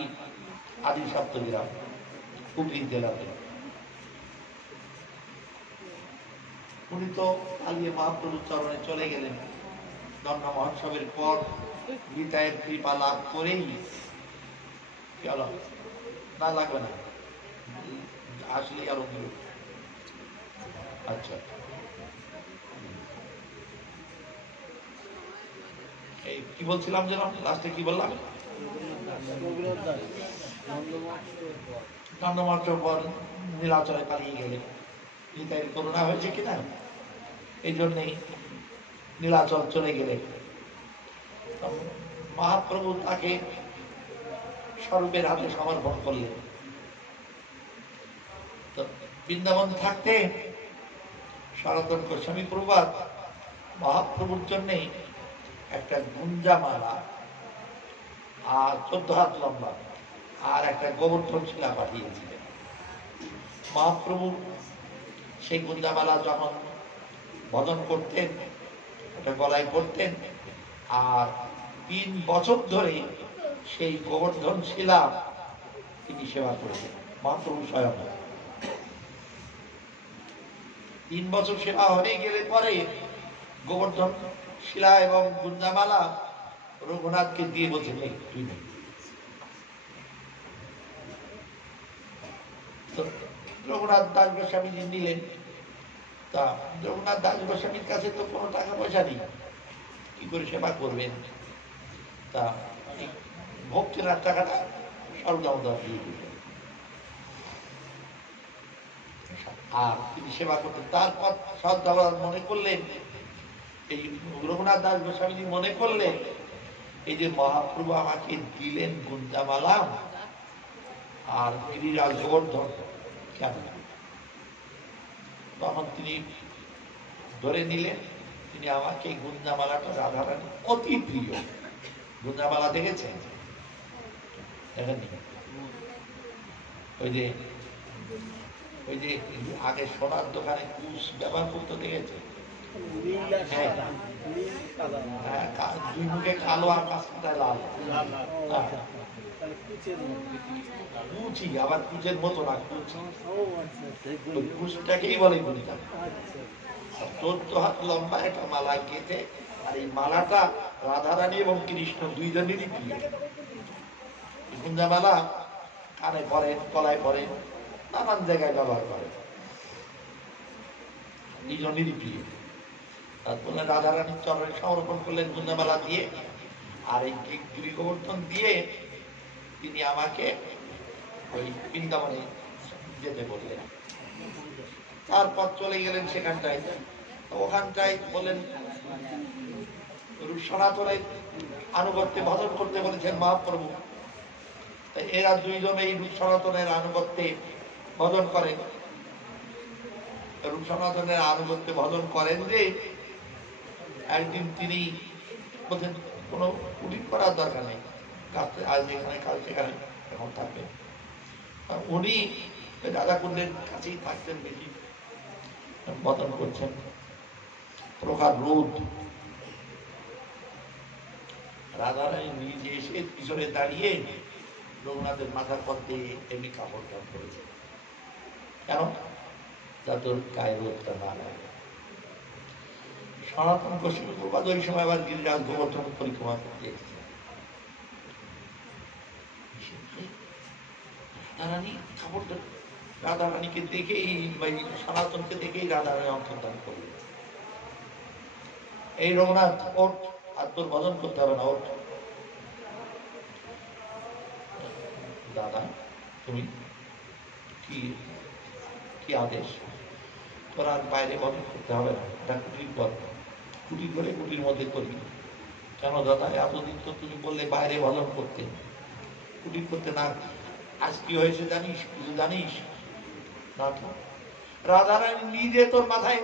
আদি সপ্তগ্রাম, হুগলি জেলাতে। উনি তো আলিয়ে মহাপ্রভুর চরণে চলে গেলেন। দণ্ড মহোৎসবের পর গীতায়ের কৃপা লাভ করেই না লাগবে না আসলে আরো। আচ্ছা এই কি বলছিলাম যেন, লাস্টে কি বললাম? দণ্ডমাত্র পর নীলাচলে পালিয়ে গেলেন। গীতায়ের করুণা হয়েছে কিনা, এই জন্যই নীলাচল চলে গেলেন। মহাপ্রভু তাকে স্বরূপের হাতে সমর্পণ করলেন। তো বৃন্দাবন থাকতে সনাতন গোস্বামী প্রভুপাদ মহাপ্রভুর জন্য একটা গুঞ্জামালা আর 14 হাত লম্বা আর একটা গোবর্ধন শিলা পাঠিয়েছিলেন। মহাপ্রভু সেই গুঞ্জামালা যখন ভজন করতেন, ওটা গলায় পড়তেন, আর 3 বছর ধরে সেই গোবর্ধন শিলা তিনি সেবা করেছেন। মহাপ্রভু স্বয়ং 3 বছর সেবা হয়ে গেলে পরে গোবর্ধন শিলা এবং গুঞ্জামালা রঘুনাথকে দিয়ে বলছেন, তুই নেই। রঘুনাথ দাস গোস্বামীজি নিলেন। তা রঘুনাথ দাস গোস্বামীর কাছে তো কোনো টাকা পয়সা নেই, কি করে সেবা করবেন? তা ভোগ কেনার টাকাটা সর্বদামোদর দিয়ে দিলেন আর তিনি সেবা করতেন। তারপর সর্বদামোদর মনে করলেন, এই রঘুনাথ দাস গোস্বামীজি মনে করলেন, এই যে মহাপ্রভু আমাকে দিলেন গুঞ্জামালা আর গিরিরাজ গোবর্ধন, কেন? তখন তিনি ধরে নিলেন, তিনি আমাকে গুঞ্জামালাটা রাধারানী অতি প্রিয়। গুঞ্জামালা দেখেছেন? দেখেননি? ওই যে আগে সোনার দোকানে কুশ ব্যবহার করতে দেখেছে? দুই মুখে কালো আর কাছটায় লাল, কুচি, আবার কুচের মতো না, কুচটাকেই বলে গুঞ্জা। 14 হাত লম্বা একটা মালা গেঁথে, আর এই মালাটা রাধারানী এবং কৃষ্ণ দুইজনেরই প্রিয়। গুঞ্জামালা কানে পরে, গলায় পরে, নানান জায়গায় ব্যবহার করে, দুইজনেরই প্রিয়। তারপরে রাধারানীর চরণে সমর্পণ করলেন গুঞ্জামালা দিয়ে, আর এই গিরি গোবর্ধন দিয়ে তিনি আমাকে ওই বৃন্দাবনে যেতে বললেন। তারপর চলে গেলেন সেখানটায়। ওখানটায় বললেন সনাতনের আনুগত্যে ভজন করতে বলেছেন মহাপ্রভু। এরা দুইজন এই রূপ সনাতনের আনুগত্যে ভজন করেন। রূপ সনাতনের আনুগত্যে ভজন করেন যে একদিন তিনি বলছেন কোনো কুটির করার দরকার নেই, আজ এখানে কাল সেখানে এখন থাকবেন। উনি রাধাকুণ্ডের কাছেই থাকতেন, বেশি ভজন করছেন। প্রখর রোদ, রাধারানী নিজে এসে পিছনে দাঁড়িয়ে রঘুনাথের মাথার পর দিয়ে এমনি কাপড় টাপ করেছে, কেন? যাতে গায়ে রোদটা না লাগে। সনাতন গোস্বামী প্রপাদ ওই সময় আবার গিরিরাজ গোবর্ধন পরিক্রমা করতে এসেছে। রাধারানী কাপড়টা, রাধারানীকে দেখেই সনাতনকে দেখেই রাধারানী অন্তর্ধান করলেন, এই রঘুনাথ ওঠ, আর তোর ভজন করতে হবে না, ওঠ। দাদা তুমি কি কি আদেশ? তোর আর বাইরে ভজন করতে হবে না, এটা কুটির কর, কুটি করে কুটির মধ্যে করবি। কেন দাদা? এতদিন তো তুমি বললে বাইরে ভজন করতে, কুটির করতে না। আজ কি হয়েছে জানিস? কিছু জানিস না তো? রাধারানী নিজে তোর মাথায়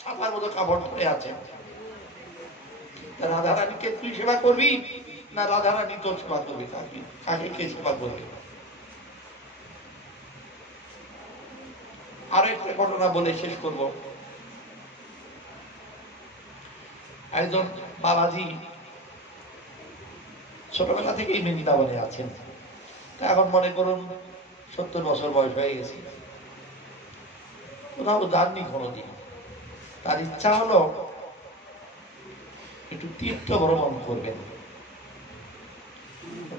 ছাতার মতো কাপড় ধরে আছে। রাধারানীকে তুই সেবা করবি না রাধারানী তোর সেবা করবি? কাকে কে সেবা করবে? আর একটা ঘটনা বলে শেষ করব। একজন বাবাজি ছোটবেলা থেকেই বৃন্দাবনে আছেন, এখন মনে করুন 70 বছর বয়স হয়ে গেছে, কোথাও যাননি কোনোদিন। তার ইচ্ছা হলো একটু তীর্থ ভ্রমণ করবেন।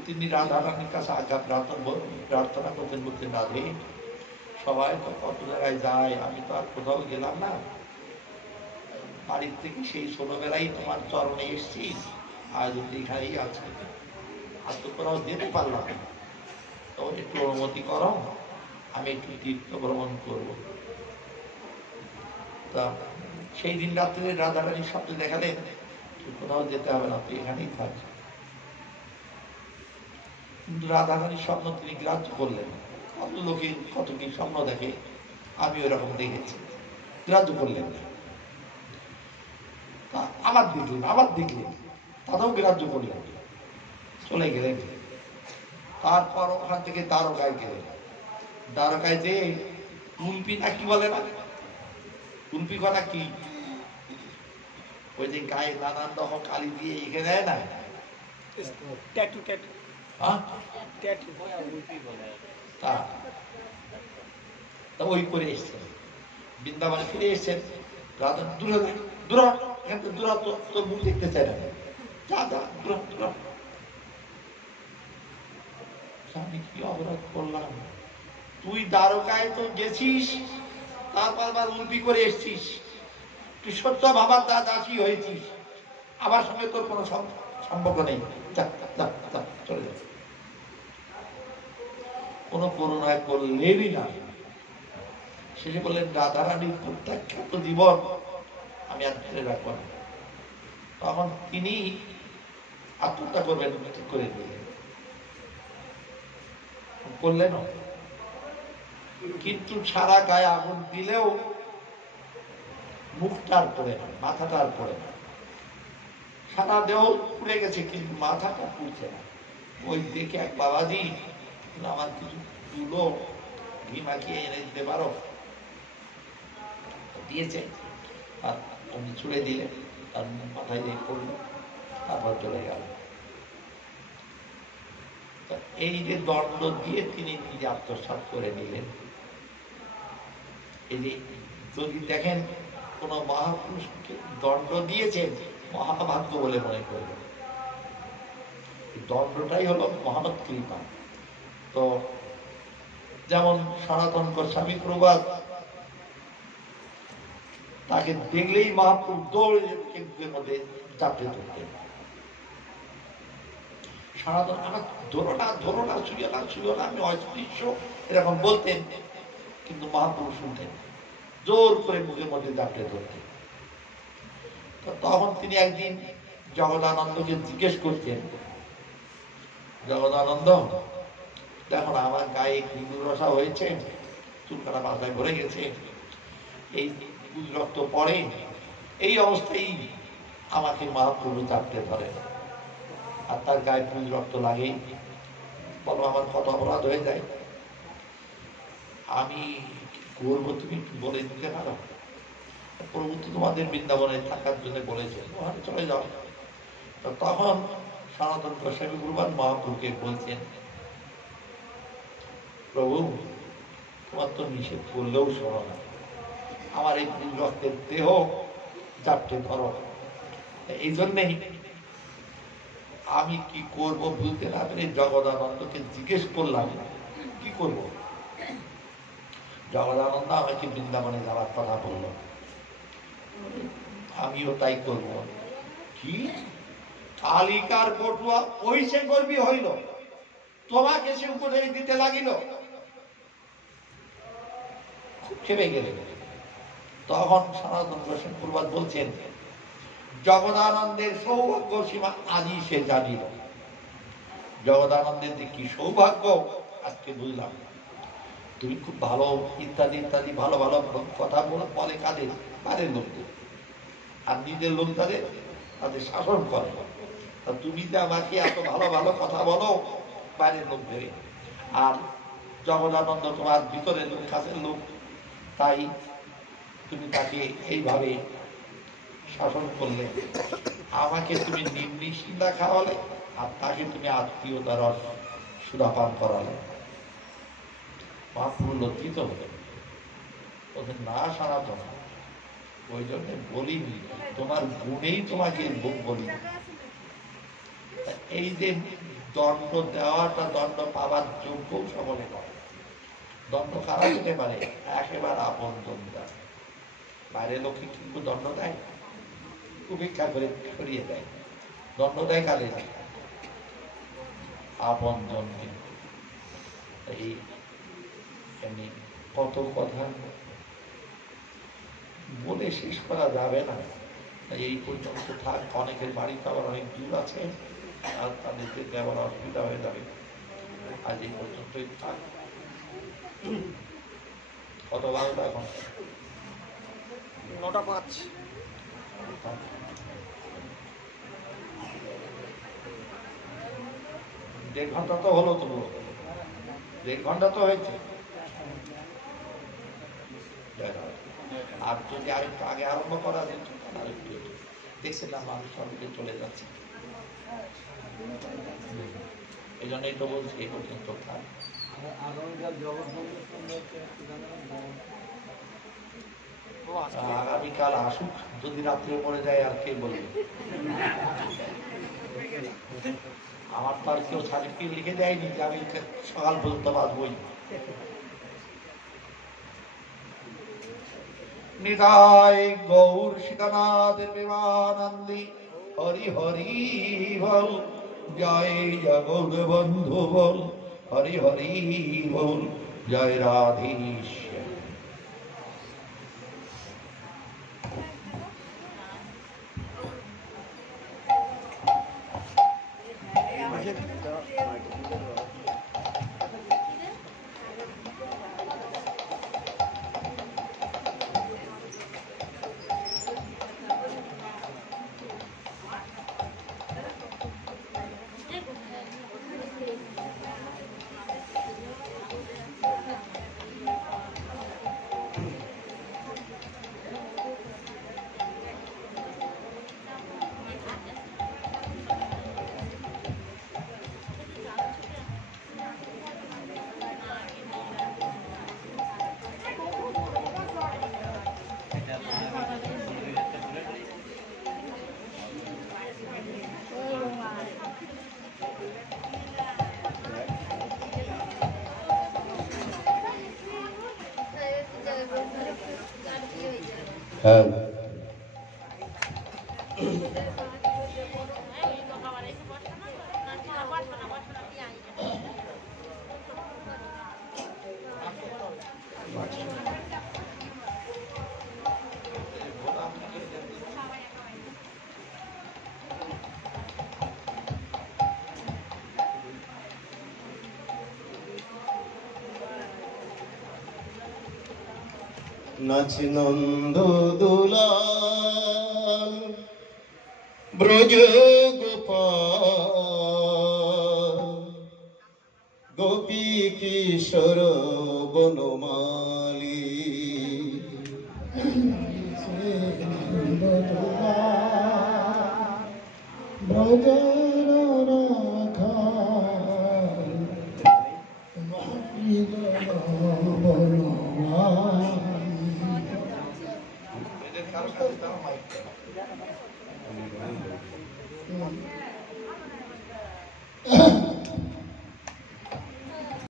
তিনি রাধারানীর কাছে আজ্ঞা প্রার্থনা করতেন, বলতেন রাধে সবাই তো কত জায়গায় যায়, আমি তো আর কোথাও গেলাম না, বাড়ির থেকে সেই ছোটবেলায় তোমার চরণে এসছি, আজ এখানেই আছে, আর তো কোথাও যেতে পারলাম না, তো একটু অনুমতি করো, আমি একটু তীর্থ ভ্রমণ করব। তা সেই দিন রাত্রে রাধারানীর স্বপ্নে দেখালেন কোথাও যেতে হবে না, তুই এখানেই থাক। কিন্তু রাধারানীর স্বপ্ন তিনি গ্রাহ্য করলেন। কত লোকে কত কি স্বপ্ন দেখে, আমি ওরকম দেখেছি, গ্রাহ্য করলেন না। তা আবার দেখলেন, তাতেও গ্রাহ্য করলেন, চলে গেলেন। তারপর ওখান থেকে দ্বারকায় গেলেন। দ্বারকায় যে কুলপি না কি বলে না, কুলপি করা কি, ওই যে গায়ে নানান রকম কালি দিয়ে এঁকে দেয় না, ওই করে এসছেন। বৃন্দাবনে ফিরে এসছেন, রাধা দূরে দূরা, এখান থেকে দূরা, তোর মুখ দেখতে চায় না, যা যা দূরা দূরা। আমি কি অপরাধ করলাম? তুই দ্বারকায় তো গেছিস, তারপর আবার উল্পি করে এসছিস, তুই সত্য বাবার দাসী হয়েছিস, আমার সঙ্গে তোর কোনো সম্পর্ক নেই, চলে যা। কোনো করুণায় করলেনই না। শেষে বললেন রাধারানীর প্রত্যাখ্যাত জীবন আমি আর ধরে রাখবো না। তখন তিনি আত্মহত্যা করবেন ঠিক করে দিলেন, করলেন। কিন্তু সারা গায়ে আগুন দিলেও মুখটা আর পড়ে না, মাথাটা আর পড়ে না। সারা দেহ পুড়ে গেছে কিন্তু মাথাটা পুড়ছে না। ওই দেখে এক বাবাজি, আমার কিছু তুলো ঘি মাখিয়ে এনে দিতে পারো? দিয়েছে, আর উনি ছুড়ে দিলেন, তার মাথায় দিয়ে পড়লো, তারপর চলে গেল। এই যে দণ্ড দিয়ে তিনি নিজে আত্মসাৎ করে নিলেন। এই যে যদি দেখেন কোন মহাপুরুষকে দণ্ড দিয়েছেন, মহাভাগ্য বলে মনে করবেন। দণ্ডটাই হলো মহৎ কৃপা। তো যেমন সনাতন গোস্বামী প্রবাদ, তাকে দেখলেই মহাপ্রভু দৌড়ের মধ্যে চাপড়ে ধরতেন। সনাতন আমার ধরো না ছুঁয়ো না, আমি অস্পৃশ্য এরকম বলতেন, কিন্তু মহাপুরুষ শুনতেন, জোর করে মুখের মধ্যে জাপটে ধরতেন। তখন তিনি একদিন জগদানন্দকে জিজ্ঞেস করতেন, জগদানন্দ দেখো না আমার গায়ে রসা হয়েছে, চুলকাটা মাথায় ভরে গেছে, এই রক্ত পড়ে, এই অবস্থায় আমাকে মহাপ্রভু চাপতে ধরে, আর তার গায়ে পুজ রক্ত লাগেই, বলো আমার কত অপরাধ হয়ে যায়, আমি করবো, তুমি একটু বলে দিতে পারো? প্রভু তো তোমাদের বৃন্দাবনে থাকার জন্য বলেছে, ওখানে চলে যাও। তখন সনাতন গোস্বামী গুরুবান মহাপ্রভুকে বলছেন, প্রভু তোমার তো নিষেধ করলেও শোনো না, আমার এই রক্তের দেহ চাপটে ধরো, এই জন্যেই আমি কি করব বুঝতে না পেরে জগদানন্দকে জিজ্ঞেস করলাম কি করব। জগদানন্দ আমাকে বৃন্দাবনে যাওয়ার কথা বলল, আমিও তাই করব। কি কালিকার বটুয়া ওই সে গর্বী হইল, তোমাকে সে উপদেশ দিতে লাগিল, খুব খেপে গেলেন। তখন সনাতন গোস্বামী প্রভুপাদ বলছেন, জগদানন্দের সৌভাগ্য সীমা আজই সে জানিল। জগদানন্দের যে কি সৌভাগ্য আজকে বুঝলাম। তুমি খুব ভালো ইত্যাদি ইত্যাদি ভালো ভালো কথা বলে কাদের, তাদের লোকদের, আর নিজের লোক তাদের শাসন করে। তুমি যে আমাকে এত ভালো ভালো কথা বলো বাইরের লোকদের, আর জগদানন্দ তোমার ভিতরের লোক, কাছের লোক, তাই তুমি তাকে এইভাবে শাসন করলে, আমাকে তুমি নির্নিশিন্দা খাওয়ালে, আর তাকে তুমি আত্মীয়তার সুধাপান করালে। মহাপ্রভু লজ্জিত হলে, ওদের না সনাতন, ওই জন্য বলিনি, তোমার গুণেই তোমাকে বলি। এই যে দণ্ড দেওয়াটা, দণ্ড পাওয়ার যোগ্য সকলে করে। দণ্ড কারা দিতে পারে? একেবারে আপন জনরা। বাইরের লোককে কিন্তু দণ্ড দেয়, উপেক্ষা করে সরিয়ে দেয়। দণ্ড দেয় কালে? আপন জনকে। এই এমনি কত কথা বলে শেষ করা যাবে না, এই পর্যন্ত থাক। অনেকের বাড়িতে আবার অনেক দূর আছে, আর তাদের যেতে আবার অসুবিধা হয়ে যাবে। আজ এই পর্যন্তই থাক। কত বারোটা এখন? 9:05। দেড় ঘন্টা তো হলো, তবু 1.5 ঘন্টা তো হয়েছে। আর যদি আরেকটু আগে আরম্ভ করা যেত, আরেকটু দেখছিলাম মানুষ সবকে চলে যাচ্ছে, এই জন্যই তো বলছি এই পর্যন্ত থাক। আগামীকাল আসুক, যদি রাত্রে পড়ে যায় আর কে বলবে? আমার তো আর কেউ সার্টিফিকেট লিখে দেয়নি যে আমি সকাল পর্যন্ত বাঁচবই। নিতাই গৌর সীতানাথের প্রেমানন্দে হরি হরি বল, জয় জগৎ বন্ধু বল, হরি হরি বল, জয় রাধেশ্বর। হ্যাঁ নাচ নন্দ দুলাল ব্রজ গোপাল গোপী কিশোর বনমালী এদের কারো কাছে তারা মাইক দেয় না।